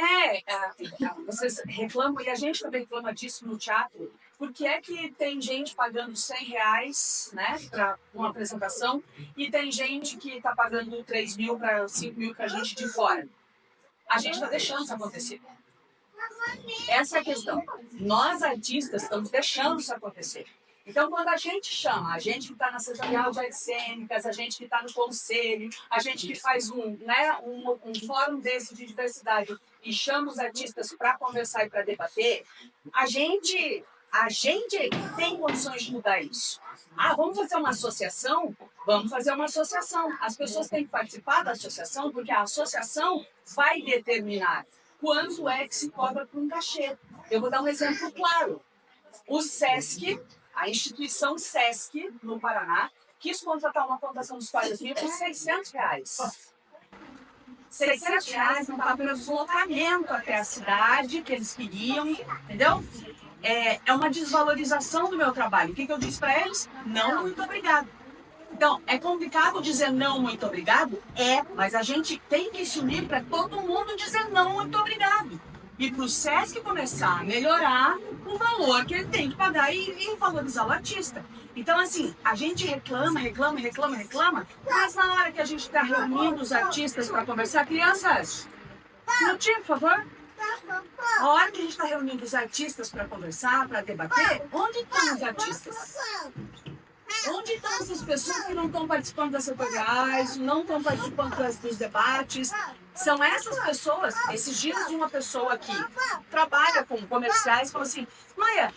vocês reclamam, e a gente também reclama disso no teatro, porque é que tem gente pagando R$100, né, para uma apresentação, e tem gente que está pagando 3 mil para 5 mil para a gente de fora. A gente está deixando isso acontecer. Essa é a questão. Nós, artistas, estamos deixando isso acontecer. Então, quando a gente chama, a gente que está na Setorial de Artes Cênicas, a gente que está no conselho, a gente que faz um fórum desse de diversidade e chama os artistas para conversar e para debater, a gente tem condições de mudar isso. Ah, vamos fazer uma associação? Vamos fazer uma associação. As pessoas têm que participar da associação, porque a associação vai determinar quanto é que se cobra por um cachê. Eu vou dar um exemplo claro. O SESC, a instituição SESC, no Paraná, quis contratar uma fundação dos Quadros Mil por R$600. R$600 não está pelo deslocamento até a cidade que eles queriam, entendeu? É uma desvalorização do meu trabalho. O que eu disse para eles? Não, muito obrigado. Então, é complicado dizer não, muito obrigado? Mas a gente tem que se unir para todo mundo dizer não, muito obrigado. E para o SESC começar a melhorar o valor que ele tem que pagar e valorizar o artista. Então, assim, a gente reclama, mas na hora que a gente está reunindo os artistas para conversar, crianças, um minutinho, por favor. A hora que a gente está reunindo os artistas para conversar, para debater, onde estão os artistas? Onde estão essas pessoas que não estão participando das setoriais, não estão participando dos debates? São essas pessoas. Esses dias uma pessoa que trabalha com comerciais falou assim: Maia,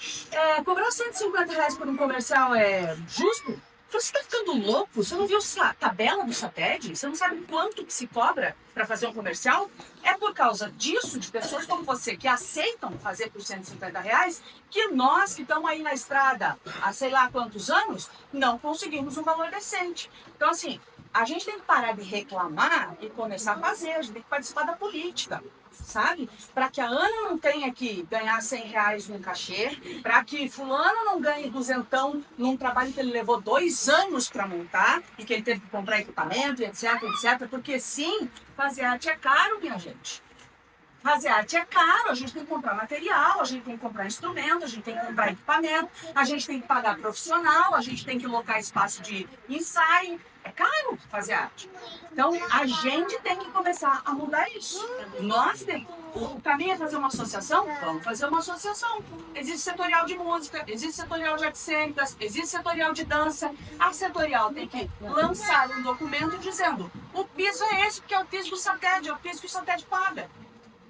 cobrar R$150 por um comercial é justo? Você está ficando louco? Você não viu a tabela do SATED? Você não sabe quanto que se cobra para fazer um comercial? É por causa disso, de pessoas como você, que aceitam fazer por R$150, que nós que estamos aí na estrada há sei lá quantos anos, não conseguimos um valor decente. Então, assim, a gente tem que parar de reclamar e começar a fazer, a gente tem que participar da política, sabe? Para que a Ana não tenha que ganhar R$100 num cachê, para que fulano não ganhe 200 num trabalho que ele levou 2 anos para montar e que ele teve que comprar equipamento, etc, porque sim, fazer arte é caro, minha gente. Fazer arte é caro, a gente tem que comprar material, a gente tem que comprar instrumento, a gente tem que comprar equipamento, a gente tem que pagar profissional, a gente tem que locar espaço de ensaio. É caro fazer arte. Então, a gente tem que começar a mudar isso. Nós temos. O caminho é fazer uma associação? Vamos fazer uma associação. Existe setorial de música, existe setorial de artes cênicas, existe setorial de dança. A setorial tem que lançar um documento dizendo: o piso é esse, porque é o piso do SATED, é o piso que o SATED paga.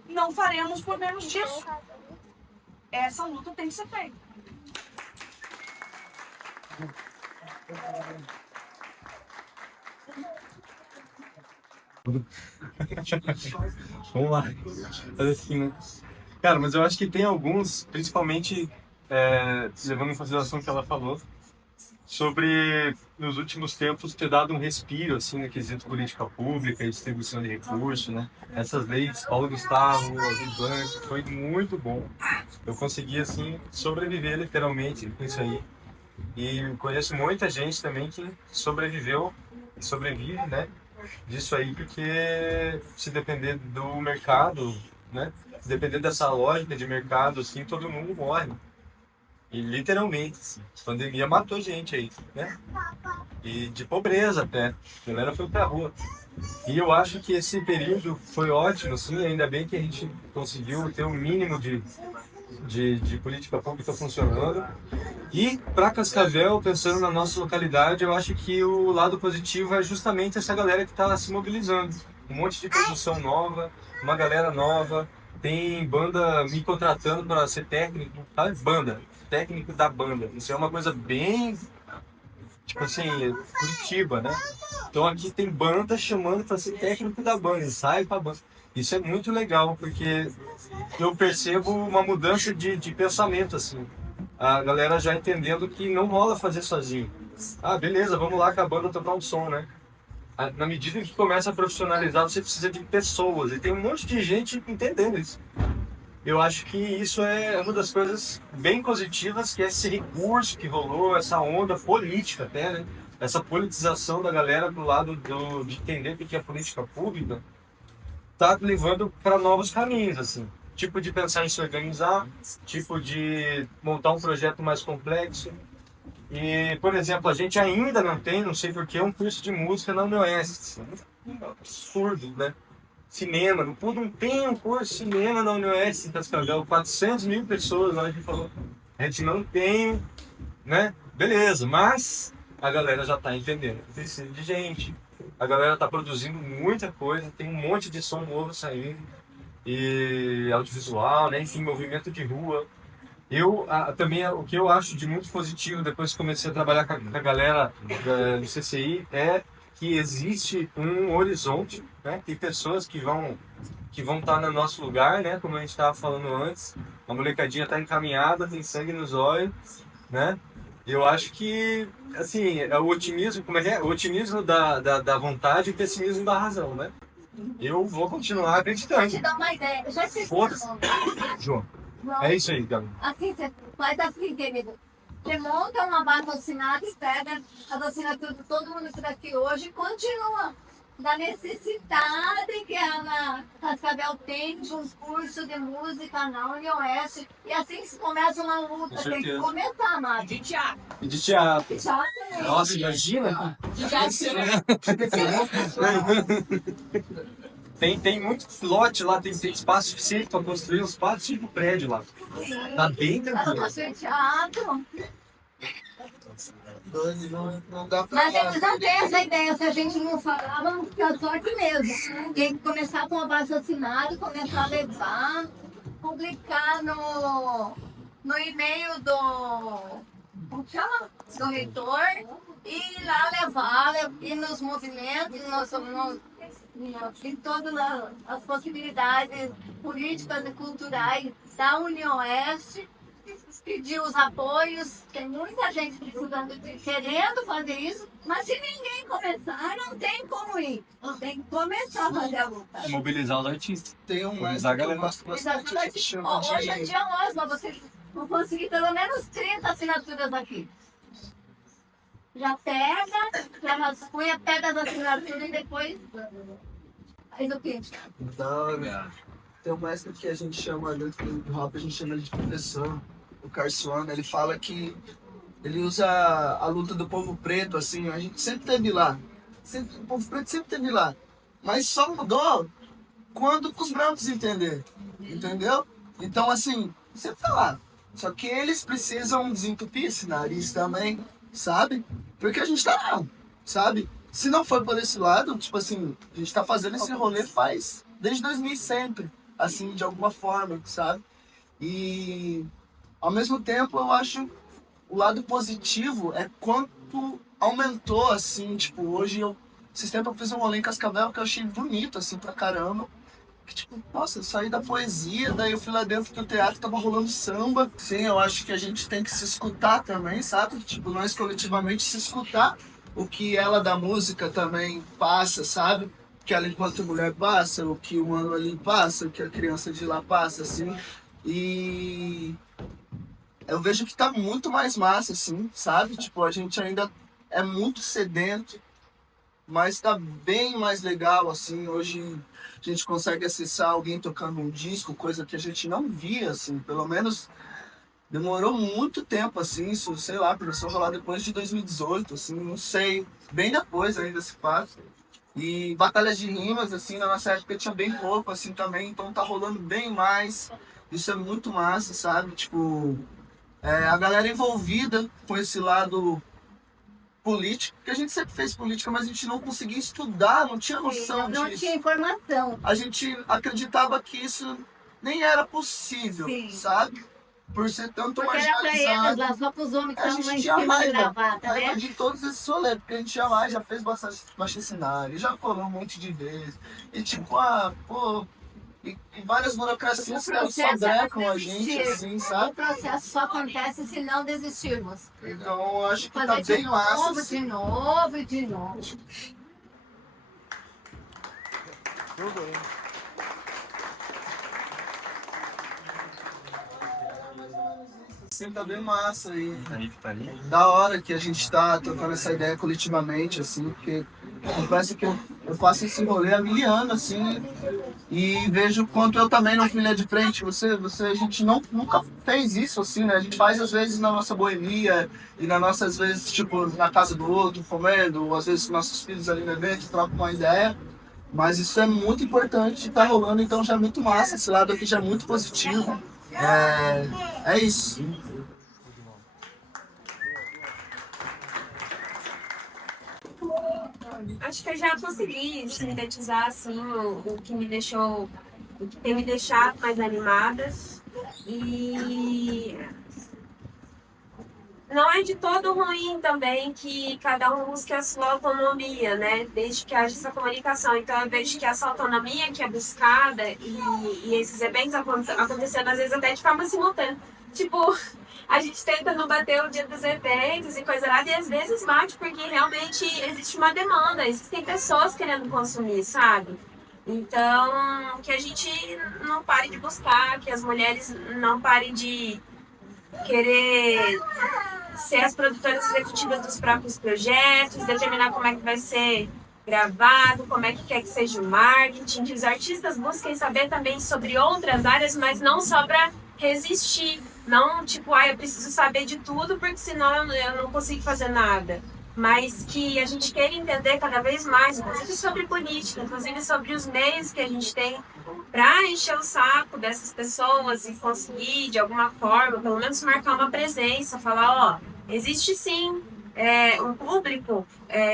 Não faremos por menos disso. Essa luta tem que ser feita. Vamos lá. Fazer assim, né? Cara, mas eu acho que tem alguns, principalmente levando em consideração o que ela falou, sobre, nos últimos tempos, ter dado um respiro, assim, no quesito política pública e distribuição de recursos, né? Essas leis, Paulo Gustavo, Aldir Blanc, foi muito bom. Eu consegui, assim, sobreviver, literalmente, com isso aí. E conheço muita gente também que sobreviveu e sobrevive, né? Disso aí, porque se depender do mercado, né? Se depender dessa lógica de mercado, assim, todo mundo morre. E literalmente, assim, a pandemia matou gente aí, né? E de pobreza até. A galera foi pra rua. E eu acho que esse período foi ótimo, assim, ainda bem que a gente conseguiu ter um mínimo de política pública funcionando. E para Cascavel, pensando na nossa localidade, eu acho que o lado positivo é justamente essa galera que está se mobilizando. Um monte de produção nova, uma galera nova, tem banda me contratando para ser técnico, sabe? Técnico da banda. Isso é uma coisa bem, tipo assim, Curitiba, né? Então aqui tem banda chamando para ser técnico da banda, ensaio para banda. Isso é muito legal, porque eu percebo uma mudança de pensamento, assim. A galera já entendendo que não rola fazer sozinho. Ah, beleza, vamos lá com a banda tocar um som, né? na medida que começa a profissionalizar, você precisa de pessoas. E tem um monte de gente entendendo isso. Eu acho que isso é uma das coisas bem positivas, que é esse recurso que rolou, essa onda política até, né? Essa politização da galera do lado de entender o que é política pública, tá levando para novos caminhos, assim. Tipo de pensar em se organizar, tipo de montar um projeto mais complexo. E, por exemplo, a gente ainda não tem, não sei porquê, um curso de música na UniOeste. Um absurdo, né? Cinema, não tem um curso de cinema na UniOeste em Cascavel. 400 mil pessoas lá, a gente falou. A gente não tem, né? Beleza, mas a galera já tá entendendo. Precisa de gente. A galera tá produzindo muita coisa, tem um monte de som novo saindo. E audiovisual, né? Enfim, movimento de rua. Também, o que eu acho de muito positivo, depois que comecei a trabalhar com a galera do CCI, é que existe um horizonte, né? Tem pessoas que vão estar no nosso lugar, né? Como a gente estava falando antes. A molecadinha está encaminhada, tem sangue nos olhos, né? Eu acho que, assim, é o otimismo, como é que é? O otimismo da vontade e o pessimismo da razão, né? Eu vou continuar acreditando. Vou te dar uma ideia. Eu já sei. João. É isso aí, Gabi. Assim, você faz assim, querido. Você monta uma base assinada e pega as assinaturas de todo mundo que está aqui hoje e continua. Da necessidade que a Cascavel tem de um curso de música na UniOeste. E assim se começa uma luta. Tem que começar, Mari. De teatro. E de teatro. Teatro também. Nossa, imagina. Tem muito lote lá, tem espaço suficiente para construir uns 4, 5 prédios lá. Tá bem tranquilo. Teatro. Não dá pra... Mas eles não têm essa ideia. Se a gente não falar, vamos ficar só aqui mesmo. Tem que começar com a base assinada, começar a levar, publicar no e-mail como chama? Do reitor e ir lá levar, ir nos movimentos, em todas as possibilidades políticas e culturais da UniOeste, pedir os apoios. Tem muita gente precisando, querendo fazer isso, mas se ninguém começar, não tem como ir. Tem que começar a fazer a luta. Mobilizar os artistas. Tem um mestre que eu gosto bastante que chama Hoje é dia 11, mas vocês vão conseguir pelo menos 30 assinaturas aqui. Já pega, já rascunha, pega as assinaturas e depois faz o quê? Tem um mestre que a gente chama, dentro do rap, a gente chama ele de professor, o Carsuano. Ele fala que ele usa a luta do povo preto, assim, a gente sempre teve lá. O povo preto sempre teve lá. Mas só mudou quando os brancos entenderam, entendeu? Então, assim, sempre tá lá. Só que eles precisam desentupir esse nariz também, sabe? Porque a gente tá lá, sabe? Se não for por esse lado, tipo assim, a gente tá fazendo esse rolê faz desde 2000 sempre, assim, de alguma forma, sabe? E ao mesmo tempo eu acho o lado positivo é quanto aumentou, assim, tipo, hoje esses tempos eu fiz um rolê em Cascavel que eu achei bonito, assim, pra caramba. Que, tipo, nossa, eu saí da poesia, daí eu fui lá dentro do teatro, tava rolando samba. Sim, eu acho que a gente tem que se escutar também, sabe? Tipo, nós coletivamente se escutar. O que ela da música também passa, sabe? Que ela enquanto mulher passa, o que o mano ali passa, o que a criança de lá passa, assim. E eu vejo que tá muito mais massa, assim, sabe? Tipo, a gente ainda é muito sedento, mas tá bem mais legal, assim. Hoje a gente consegue acessar alguém tocando um disco, coisa que a gente não via, assim. Pelo menos demorou muito tempo, assim, isso, sei lá, começou a rolar depois de 2018, assim, não sei, bem depois ainda se passa. E batalhas de rimas, assim, na nossa época tinha bem pouco, assim, também, então tá rolando bem mais. Isso é muito massa, sabe? Tipo, a galera envolvida com esse lado político, porque a gente sempre fez política, mas a gente não conseguia estudar, não tinha noção disso. Não tinha informação. A gente acreditava que isso nem era possível, sabe? Por ser tanto porque era pra eles lá, só pros homens que estavam em cima de gravata, né? De todos esses rolês, porque a gente jamais já fez bastante baixo-cenário, já colou um monte de vezes. E tipo, e várias burocracias que só brecam a gente, assim, sabe? O processo só acontece se não desistirmos. Então, eu acho que tá bem massa. De novo. Sim, tá bem massa aí. Da hora que a gente tá trocando essa ideia coletivamente, assim, porque confesso que eu faço esse rolê há 1000 anos, assim, e vejo o quanto eu também não fui linha de frente. A gente nunca fez isso, assim, né? A gente faz às vezes na nossa boemia e na nossa, às vezes, tipo, na casa do outro, comendo, ou às vezes com nossos filhos ali no evento, trocam uma ideia. Mas isso é muito importante, tá rolando, então já é muito massa. Esse lado aqui já é muito positivo. É isso. Acho que eu já consegui sintetizar assim o que me deixou, o que tem me deixado mais animada. E não é de todo ruim também que cada um busque a sua autonomia, né? Desde que haja essa comunicação. Então eu vejo que essa autonomia que é buscada e esses eventos acontecendo às vezes até de forma simultânea. Tipo, a gente tenta não bater o dia dos eventos e coisa lá, e às vezes bate porque realmente existe uma demanda, existem pessoas querendo consumir, sabe? Então, que a gente não pare de buscar, que as mulheres não parem de querer ser as produtoras executivas dos próprios projetos, determinar como é que vai ser gravado, como é que quer que seja o marketing, que os artistas busquem saber também sobre outras áreas, mas não só para resistir. Não, tipo, eu preciso saber de tudo, porque senão eu não consigo fazer nada. Mas que a gente queira entender cada vez mais, inclusive sobre política, inclusive sobre os meios que a gente tem para encher o saco dessas pessoas e conseguir, de alguma forma, pelo menos marcar uma presença, falar, existe sim um público,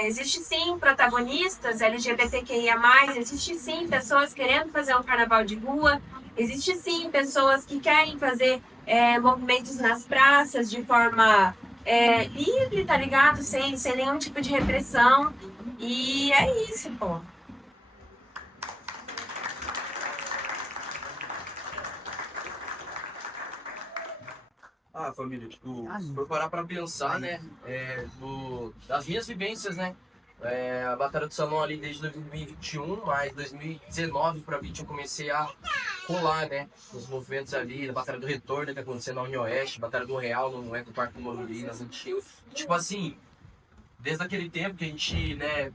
existe sim protagonistas LGBTQIA+, existe sim pessoas querendo fazer um carnaval de rua, existe sim pessoas que querem fazer movimentos nas praças de forma livre, tá ligado? Sem nenhum tipo de repressão. E é isso, pô. Família, tipo, se for parar pra pensar, né, das minhas vivências, né, a Batalha do Salão ali desde 2021, mas 2019 pra 20 eu comecei a colar, né, nos movimentos ali, na Batalha do Retorno, que aconteceu na União Oeste, Batalha do Real, no Eco Parque do Morumbi, nas antigas. Tipo assim, desde aquele tempo que a gente, né,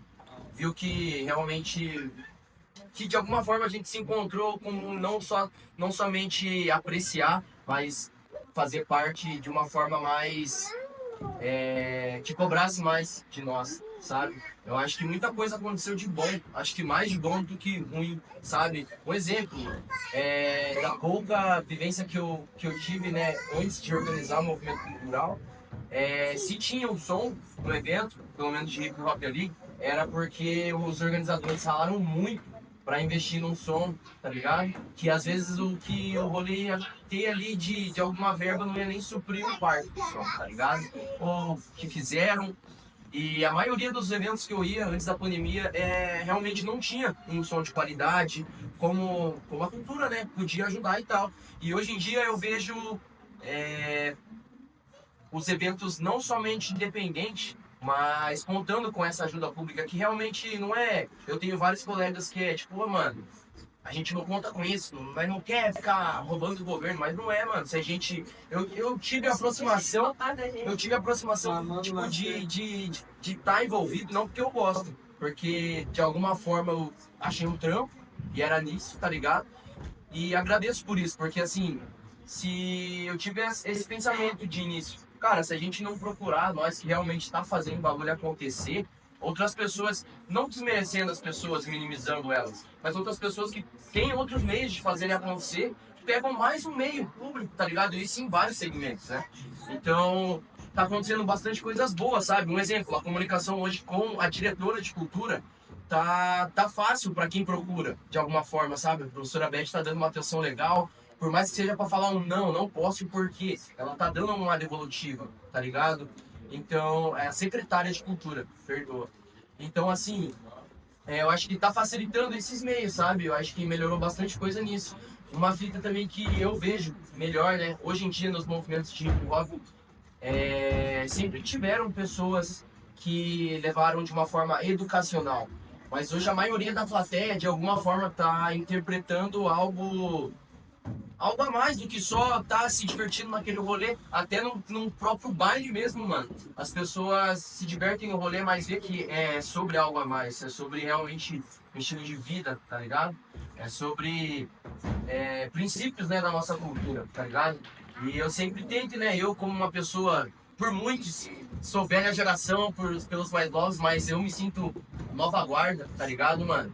viu que realmente, que de alguma forma a gente se encontrou como não somente apreciar, mas fazer parte de uma forma mais, que cobrasse mais de nós, sabe? Eu acho que muita coisa aconteceu de bom, acho que mais de bom do que ruim, sabe? Um exemplo, da pouca vivência que eu tive, né, antes de organizar o movimento cultural, se tinha um som no evento, pelo menos de hip hop ali, era porque os organizadores falaram muito para investir num som, tá ligado? Que às vezes o que o rolê ia ter ali de alguma verba não ia nem suprir o quarto do som, tá ligado? Ou que fizeram. E a maioria dos eventos que eu ia antes da pandemia realmente não tinha um som de qualidade, como a cultura, né? Podia ajudar e tal. E hoje em dia eu vejo os eventos não somente independentes, mas contando com essa ajuda pública, que realmente não é... Eu tenho vários colegas que tipo, mano, a gente não conta com isso, mas não quer ficar roubando do governo, mas não é, mano. Se a gente... Eu tive a aproximação, tipo, de estar envolvido, não porque eu gosto, porque de alguma forma eu achei um trampo, e era nisso, tá ligado? E agradeço por isso, porque assim, se eu tivesse esse pensamento de início, cara, se a gente não procurar, nós que realmente tá fazendo o bagulho acontecer, outras pessoas, não desmerecendo as pessoas, minimizando elas, mas outras pessoas que têm outros meios de fazerem acontecer, pegam mais um meio público, tá ligado? Isso em vários segmentos, né? Então, tá acontecendo bastante coisas boas, sabe? Um exemplo, a comunicação hoje com a diretora de cultura tá fácil para quem procura, de alguma forma, sabe? A professora Beth tá dando uma atenção legal, por mais que seja para falar não posso porque ela tá dando uma devolutiva, tá ligado? Então, é a secretária de cultura, perdoa. Então, assim, eu acho que tá facilitando esses meios, sabe? Eu acho que melhorou bastante coisa nisso. Uma fita também que eu vejo melhor, né? Hoje em dia, nos movimentos de hip hop, sempre tiveram pessoas que levaram de uma forma educacional. Mas hoje a maioria da plateia, de alguma forma, tá interpretando algo a mais do que só tá se divertindo naquele rolê, até no próprio baile mesmo, mano. As pessoas se divertem no rolê, mas vê que é sobre algo a mais, é sobre realmente um estilo de vida, tá ligado? É sobre princípios, né, da nossa cultura, tá ligado? E eu sempre tento, né, eu como uma pessoa, por muitos, sou velha geração pelos mais novos, mas eu me sinto nova guarda, tá ligado, mano?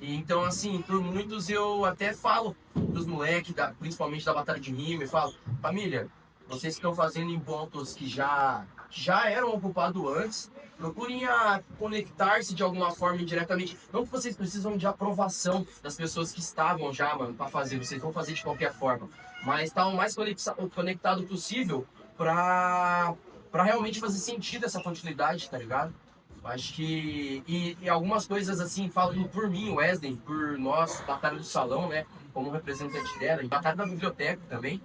E então, assim, por muitos eu até falo pros moleques, principalmente da Batalha de Rima, eu falo, família, vocês estão fazendo em pontos que já eram ocupados antes, procurem conectar-se de alguma forma indiretamente. Não que vocês precisam de aprovação das pessoas que estavam já, mano, pra fazer, vocês vão fazer de qualquer forma. Mas tá o mais conectado possível pra realmente fazer sentido essa continuidade, tá ligado? Acho que... E algumas coisas, assim, falando por mim, Wesley, por nós, Batalha do Salão, né? Como representante dela, e Batalha da Biblioteca também.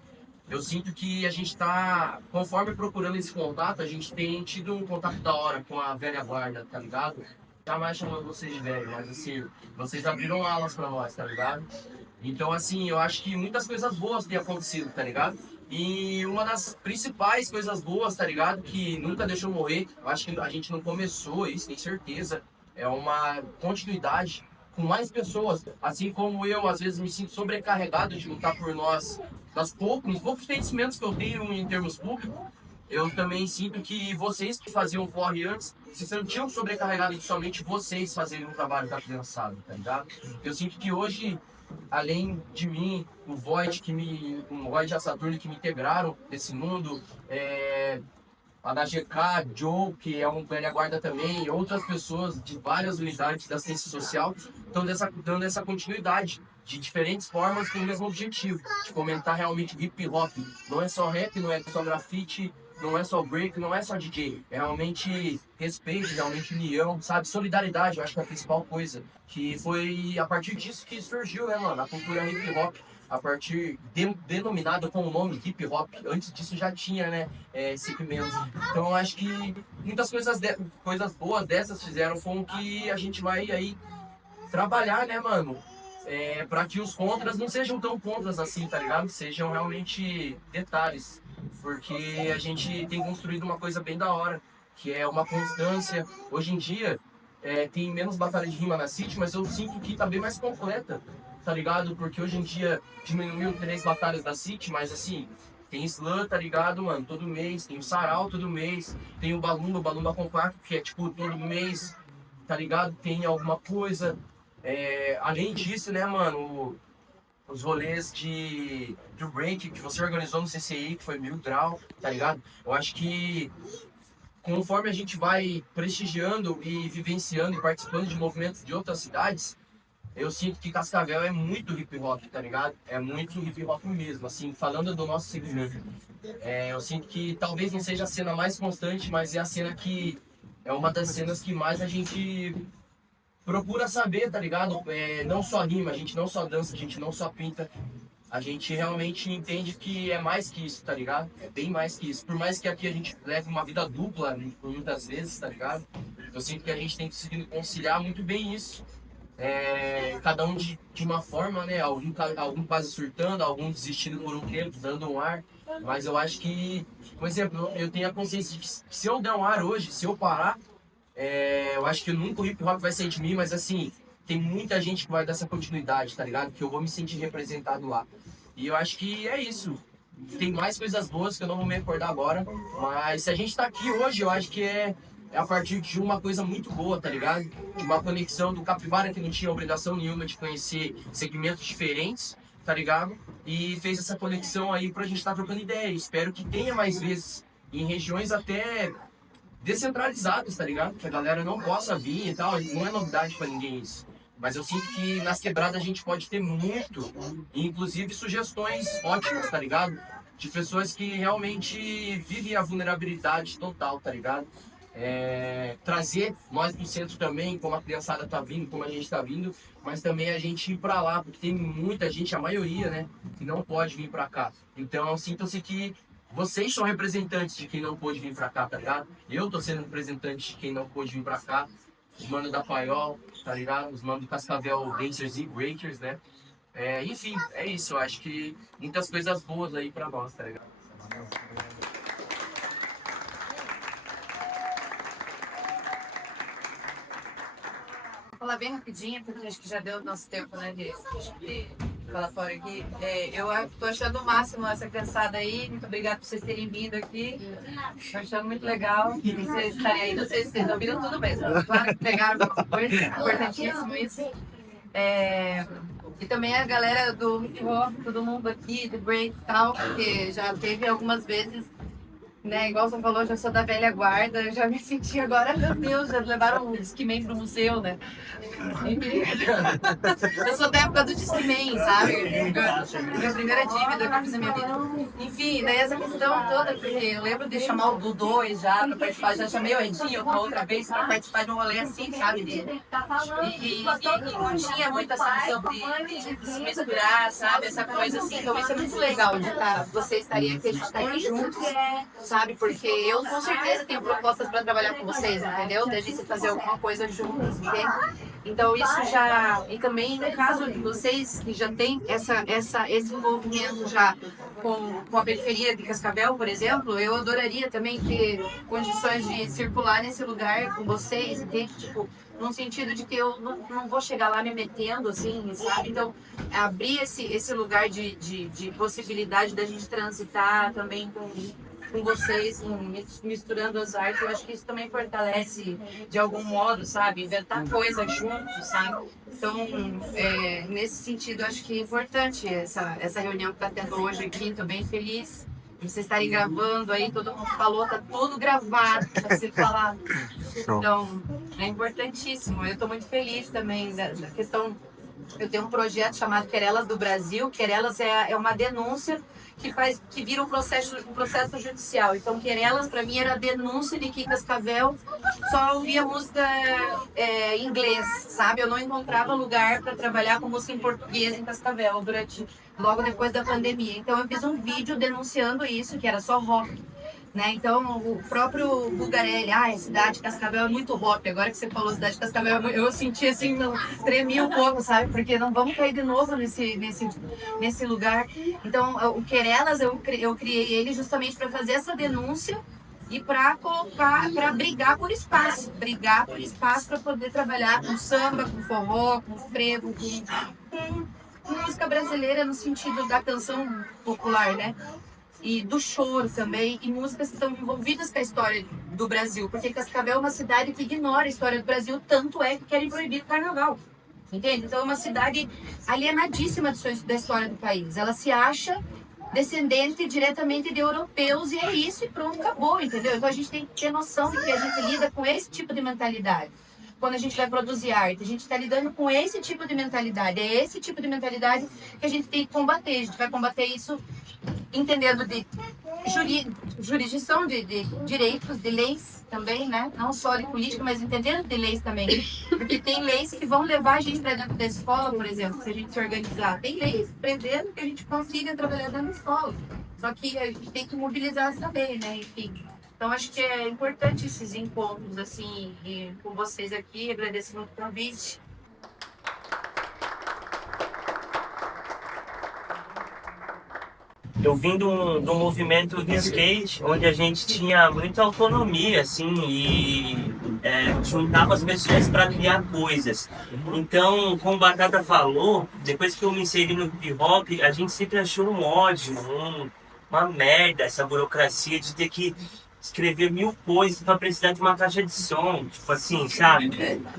Eu sinto que a gente tá, conforme procurando esse contato, a gente tem tido um contato da hora com a velha guarda, tá ligado? Jamais chamando vocês de velho, mas assim, vocês abriram alas pra nós, tá ligado? Então, assim, eu acho que muitas coisas boas têm acontecido, tá ligado? E uma das principais coisas boas, tá ligado? Que nunca deixou morrer, eu acho que a gente não começou isso, tenho certeza. É uma continuidade com mais pessoas. Assim como eu, às vezes, me sinto sobrecarregado de lutar por nós. Nos poucos conhecimentos que eu tenho em termos públicos, eu também sinto que vocês que faziam o corre antes, se sentiam sobrecarregados de somente vocês fazerem um trabalho da criançada, tá ligado? Eu sinto que hoje, além de mim, o Void e a Saturno que me integraram nesse mundo, a da GK, Joe, que é um velha guarda também, e outras pessoas de várias unidades da assistência social, estão dando essa continuidade de diferentes formas com o mesmo objetivo, de fomentar realmente hip hop. Não é só rap, não é só grafite, não é só break, não é só DJ. É realmente respeito, realmente união, sabe? Solidariedade, eu acho que é a principal coisa. Que foi a partir disso que surgiu, né, mano? A cultura hip hop, a partir denominada com o nome hip hop. Antes disso já tinha, né, segmentos. Então eu acho que muitas coisas boas dessas fizeram com que a gente vai aí trabalhar, né, mano? Para que os contras não sejam tão contras assim, tá ligado? Sejam realmente detalhes. Porque a gente tem construído uma coisa bem da hora, que é uma constância. Hoje em dia, tem menos batalha de rima na City, mas eu sinto que tá bem mais completa, tá ligado? Porque hoje em dia diminuiu 3 batalhas da City, mas assim, tem slam, tá ligado, mano? Todo mês, tem o Sarau todo mês, tem o Balumba Compacto, que é tipo todo mês, tá ligado? Tem alguma coisa. Além disso, né, mano, os rolês do break que você organizou no CCI, que foi 1000 grau, tá ligado? Eu acho que conforme a gente vai prestigiando e vivenciando e participando de movimentos de outras cidades, eu sinto que Cascavel é muito hip hop, tá ligado? É muito hip hop mesmo, assim, falando do nosso segmento. Eu sinto que talvez não seja a cena mais constante, mas é a cena que é uma das cenas que mais a gente procura saber, tá ligado? Não só rima, a gente não só dança, a gente não só pinta. A gente realmente entende que é mais que isso, tá ligado? É bem mais que isso. Por mais que aqui a gente leve uma vida dupla, por muitas vezes, tá ligado? Eu sinto que a gente tem conseguido conciliar muito bem isso. Cada um de uma forma, né? Algum quase surtando, algum desistindo por um tempo, dando um ar. Mas eu acho que, por exemplo, eu tenho a consciência de que se eu der um ar hoje, se eu parar, eu acho que nunca o hip hop vai sair de mim, mas assim, tem muita gente que vai dar essa continuidade, tá ligado? Que eu vou me sentir representado lá. E eu acho que é isso. Tem mais coisas boas que eu não vou me recordar agora, mas se a gente tá aqui hoje, eu acho que é a partir de uma coisa muito boa, tá ligado? Uma conexão do Capivara, que não tinha obrigação nenhuma de conhecer segmentos diferentes, tá ligado? E fez essa conexão aí pra gente estar trocando ideia. Espero que tenha mais vezes em regiões até descentralizadas, tá ligado? Que a galera não possa vir e tal, não é novidade pra ninguém isso. Mas eu sinto que nas quebradas a gente pode ter muito, inclusive sugestões ótimas, tá ligado? De pessoas que realmente vivem a vulnerabilidade total, tá ligado? Trazer nós pro centro também, como a criançada tá vindo, como a gente tá vindo, mas também a gente ir pra lá, porque tem muita gente, a maioria, né, que não pode vir pra cá. Então sintam-se que vocês são representantes de quem não pôde vir pra cá, tá ligado? Eu tô sendo representante de quem não pôde vir pra cá. os manos da Paiol, tá ligado? Os manos do Cascavel Dancers e Breakers, né? Enfim, é isso. Eu acho que muitas coisas boas aí pra nós, tá ligado? Vou falar bem rapidinho, porque acho que já deu o nosso tempo, né, de falar fora aqui. Eu tô achando o máximo essa cansada aí. Muito obrigada por vocês terem vindo aqui. Tô achando muito legal vocês estarem aí. Não sei se vocês ouviram tudo mesmo. Claro que pegaram alguma coisa, importantíssimo isso. E também a galera do hip hop, todo mundo aqui, do break e tal, porque já teve algumas vezes, né, igual você falou, já sou da velha guarda, eu já me senti agora, meu Deus, já levaram um Discman pro museu, né? Eu sou da época do Discman, sabe? Minha primeira dívida que eu fiz na minha vida. Enfim, daí essa questão toda, porque eu lembro de chamar o Dudu já pra participar, já chamei o Edinho outra vez pra participar de um rolê assim, sabe? E não tinha muita essa questão de se misturar, sabe? Essa coisa assim, então isso é muito legal de vocês estarem aqui, a gente tá aqui juntos, sabe? Porque eu com certeza tenho propostas para trabalhar com vocês, entendeu? Da gente fazer alguma coisa juntos, entende? Então isso já... E também no caso de vocês que já tem esse envolvimento já com a periferia de Cascavel, por exemplo, eu adoraria também ter condições de circular nesse lugar com vocês, entende? Tipo, num sentido de que eu não vou chegar lá me metendo, assim, sabe? Então, abrir esse lugar de possibilidade da gente transitar também com vocês, misturando as artes, eu acho que isso também fortalece de algum modo, sabe? Inventar coisas juntos, sabe? Então, nesse sentido, eu acho que é importante essa reunião que está tendo hoje aqui, estou bem feliz de vocês estarem gravando aí, todo mundo falou, tá tudo gravado para ser falado. Então, é importantíssimo. Eu estou muito feliz também da questão. Eu tenho um projeto chamado Querelas do Brasil. Querelas é uma denúncia que vira um processo judicial. Então, Querelas, para mim, era a denúncia de que Cascavel só ouvia música em inglês, sabe? Eu não encontrava lugar para trabalhar com música em português em Cascavel logo depois da pandemia. Então, eu fiz um vídeo denunciando isso, que era só rock. Né? Então, o próprio Bugarelli, a cidade de Cascavel é muito rock. Agora que você falou cidade de Cascavel, eu senti assim, tremi um pouco, sabe? Porque não vamos cair de novo nesse lugar. Então, o Querelas, eu criei ele justamente para fazer essa denúncia e para brigar por espaço para poder trabalhar com samba, com forró, com frevo, com música brasileira no sentido da canção popular, né? E do choro também, e músicas que estão envolvidas com a história do Brasil, porque Cascavel é uma cidade que ignora a história do Brasil, tanto é que querem proibir o carnaval, entende? Então é uma cidade alienadíssima da história do país, ela se acha descendente diretamente de europeus, e é isso, e pronto, acabou, entendeu? Então a gente tem que ter noção de que a gente lida com esse tipo de mentalidade. Quando a gente vai produzir arte, a gente está lidando com esse tipo de mentalidade, é esse tipo de mentalidade que a gente tem que combater. A gente vai combater isso entendendo de jurisdição, de direitos, de leis também, né? Não só de política, mas entendendo de leis também. Porque tem leis que vão levar a gente para dentro da escola, por exemplo, se a gente se organizar. Tem leis prevendo que a gente consiga trabalhar dentro da escola. Só que a gente tem que mobilizar também, né? Enfim. Então, acho que é importante esses encontros, assim, com vocês aqui. Agradeço muito o convite. Eu vim do movimento de skate, onde a gente tinha muita autonomia, assim, e juntava as pessoas para criar coisas. Então, como o Batata falou, depois que eu me inseri no hip hop, a gente sempre achou um ódio, uma merda, essa burocracia de ter que escrever 1000 coisas para precisar de uma caixa de som, tipo assim, sabe?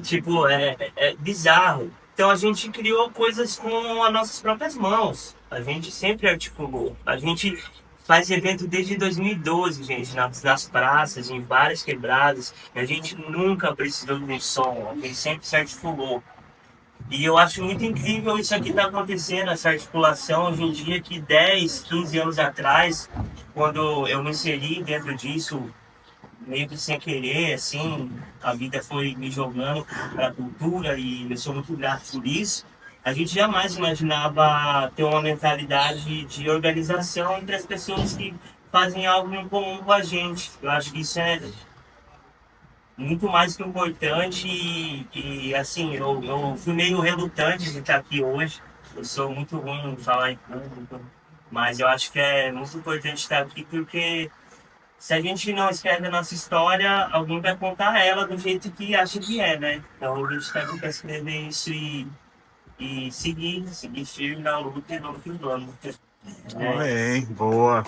Tipo, é bizarro. Então a gente criou coisas com as nossas próprias mãos. A gente sempre articulou. A gente faz evento desde 2012, gente, nas praças, em várias quebradas. E a gente nunca precisou de som, a gente sempre se articulou. E eu acho muito incrível isso aqui tá acontecendo, essa articulação hoje em dia, que 10, 15 anos atrás, quando eu me inseri dentro disso, meio que sem querer, assim, a vida foi me jogando para a cultura e eu sou muito grato por isso. A gente jamais imaginava ter uma mentalidade de organização entre as pessoas que fazem algo em comum com a gente. Eu acho que isso muito mais que importante e assim, eu fui meio relutante de estar aqui hoje. Eu sou muito ruim em falar em público, mas eu acho que é muito importante estar aqui porque se a gente não escreve a nossa história, alguém vai contar ela do jeito que acha que é, né? Então a gente está aqui para escrever isso e seguir firme na luta e no que vamos. Bem, boa.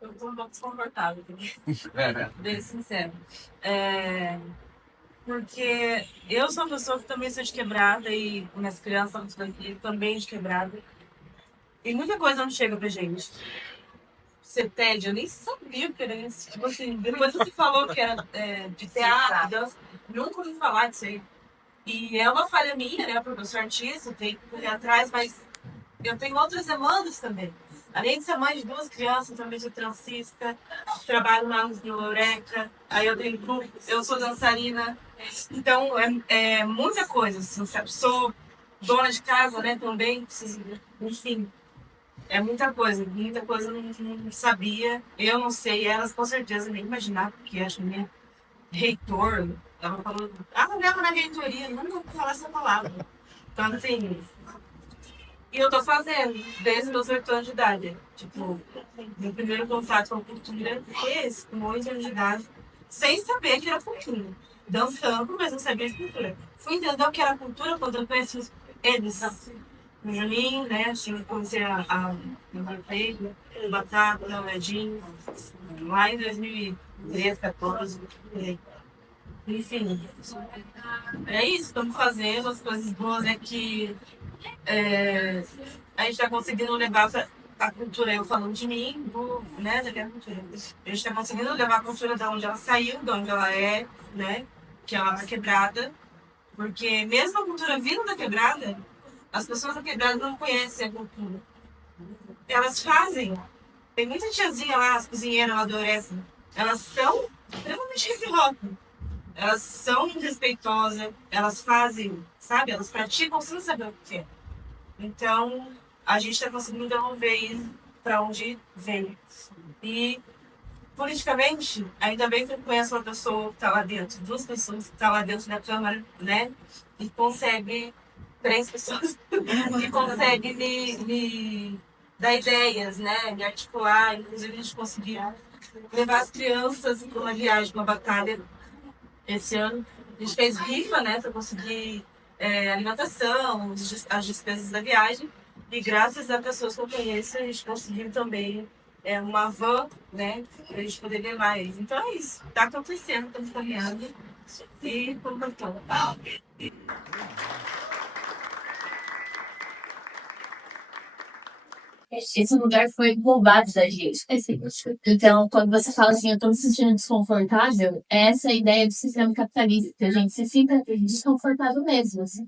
Eu tô um pouco desconfortável, bem sincero. Porque eu sou uma pessoa que também sou de quebrada e minhas crianças também de quebrada. E muita coisa não chega pra gente. Ser tédio, eu nem sabia o que era isso. Tipo assim, depois você falou que era de teatro, dança, nunca ouvi falar disso aí. E é uma falha minha, né, porque eu sou artista, tenho que correr atrás, mas eu tenho outras demandas também. Além de ser mãe de 2 crianças, também sou transista, trabalho na Eureka, aí eu tenho grupo, eu sou dançarina. Então, é muita coisa, assim, sabe? Sou dona de casa, né, também, enfim. É muita coisa eu não sabia, eu não sei, elas com certeza nem imaginavam, porque acho que minha reitor, ela falou, leva na reitoria, não vou falar essa palavra. Então, assim, e eu tô fazendo, desde meus 8 anos de idade. Tipo, meu primeiro contato com a cultura foi esse, com 8 anos de idade, sem saber que era cultura. Dançando, mas não sabia de cultura. Fui entender o que era cultura quando eu conheci eles. No Juninho, né? Assim, comecei a o Batata, o Ledinho, lá em 2013, 14. Enfim, é isso, estamos fazendo. As coisas boas é que a gente está conseguindo levar a cultura, eu falando de mim, né, da minha cultura. A gente está conseguindo levar a cultura de onde ela saiu, de onde ela é, né? Que ela é quebrada. Porque mesmo a cultura vindo da quebrada, as pessoas da quebrada não conhecem a cultura. Elas fazem. Tem muita tiazinha lá, as cozinheiras lá do Eureka. Elas são extremamente hip hop. Elas são respeitosas, elas fazem, sabe? Elas praticam sem saber o que é. Então, a gente está conseguindo devolver isso para onde vem. E, politicamente, ainda bem que eu conheço uma pessoa que está lá dentro, 2 pessoas que estão lá dentro da Câmara, né? E consegue, 3 pessoas, que consegue me dar ideias, né? Me articular. Inclusive, a gente conseguiu levar as crianças para uma viagem, uma batalha esse ano. A gente fez rifa, né? Para conseguir alimentação, as despesas da viagem. E graças a pessoas que eu conheço, a gente conseguiu também uma van, né? Para a gente poder levar eles. Então é isso. Está acontecendo, estamos caminhando. E por enquanto. Esse lugar foi roubado da gente. Então, quando você fala assim, eu tô me sentindo desconfortável, é essa ideia do sistema capitalista, que a gente se sinta desconfortável mesmo. Assim.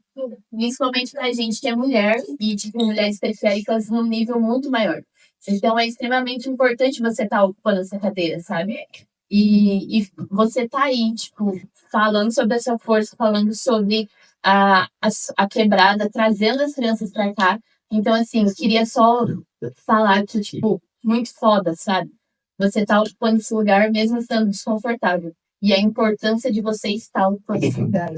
Principalmente pra gente que é mulher e, tipo, mulheres periféricas num nível muito maior. Então, é extremamente importante você estar ocupando essa cadeira, sabe? E você tá aí, tipo, falando sobre essa força, falando sobre a quebrada, trazendo as crianças pra cá. Então, assim, eu queria só falar que, tipo, muito foda, sabe? Você tá ocupando esse lugar mesmo estando desconfortável. E a importância de você estar ocupando esse lugar.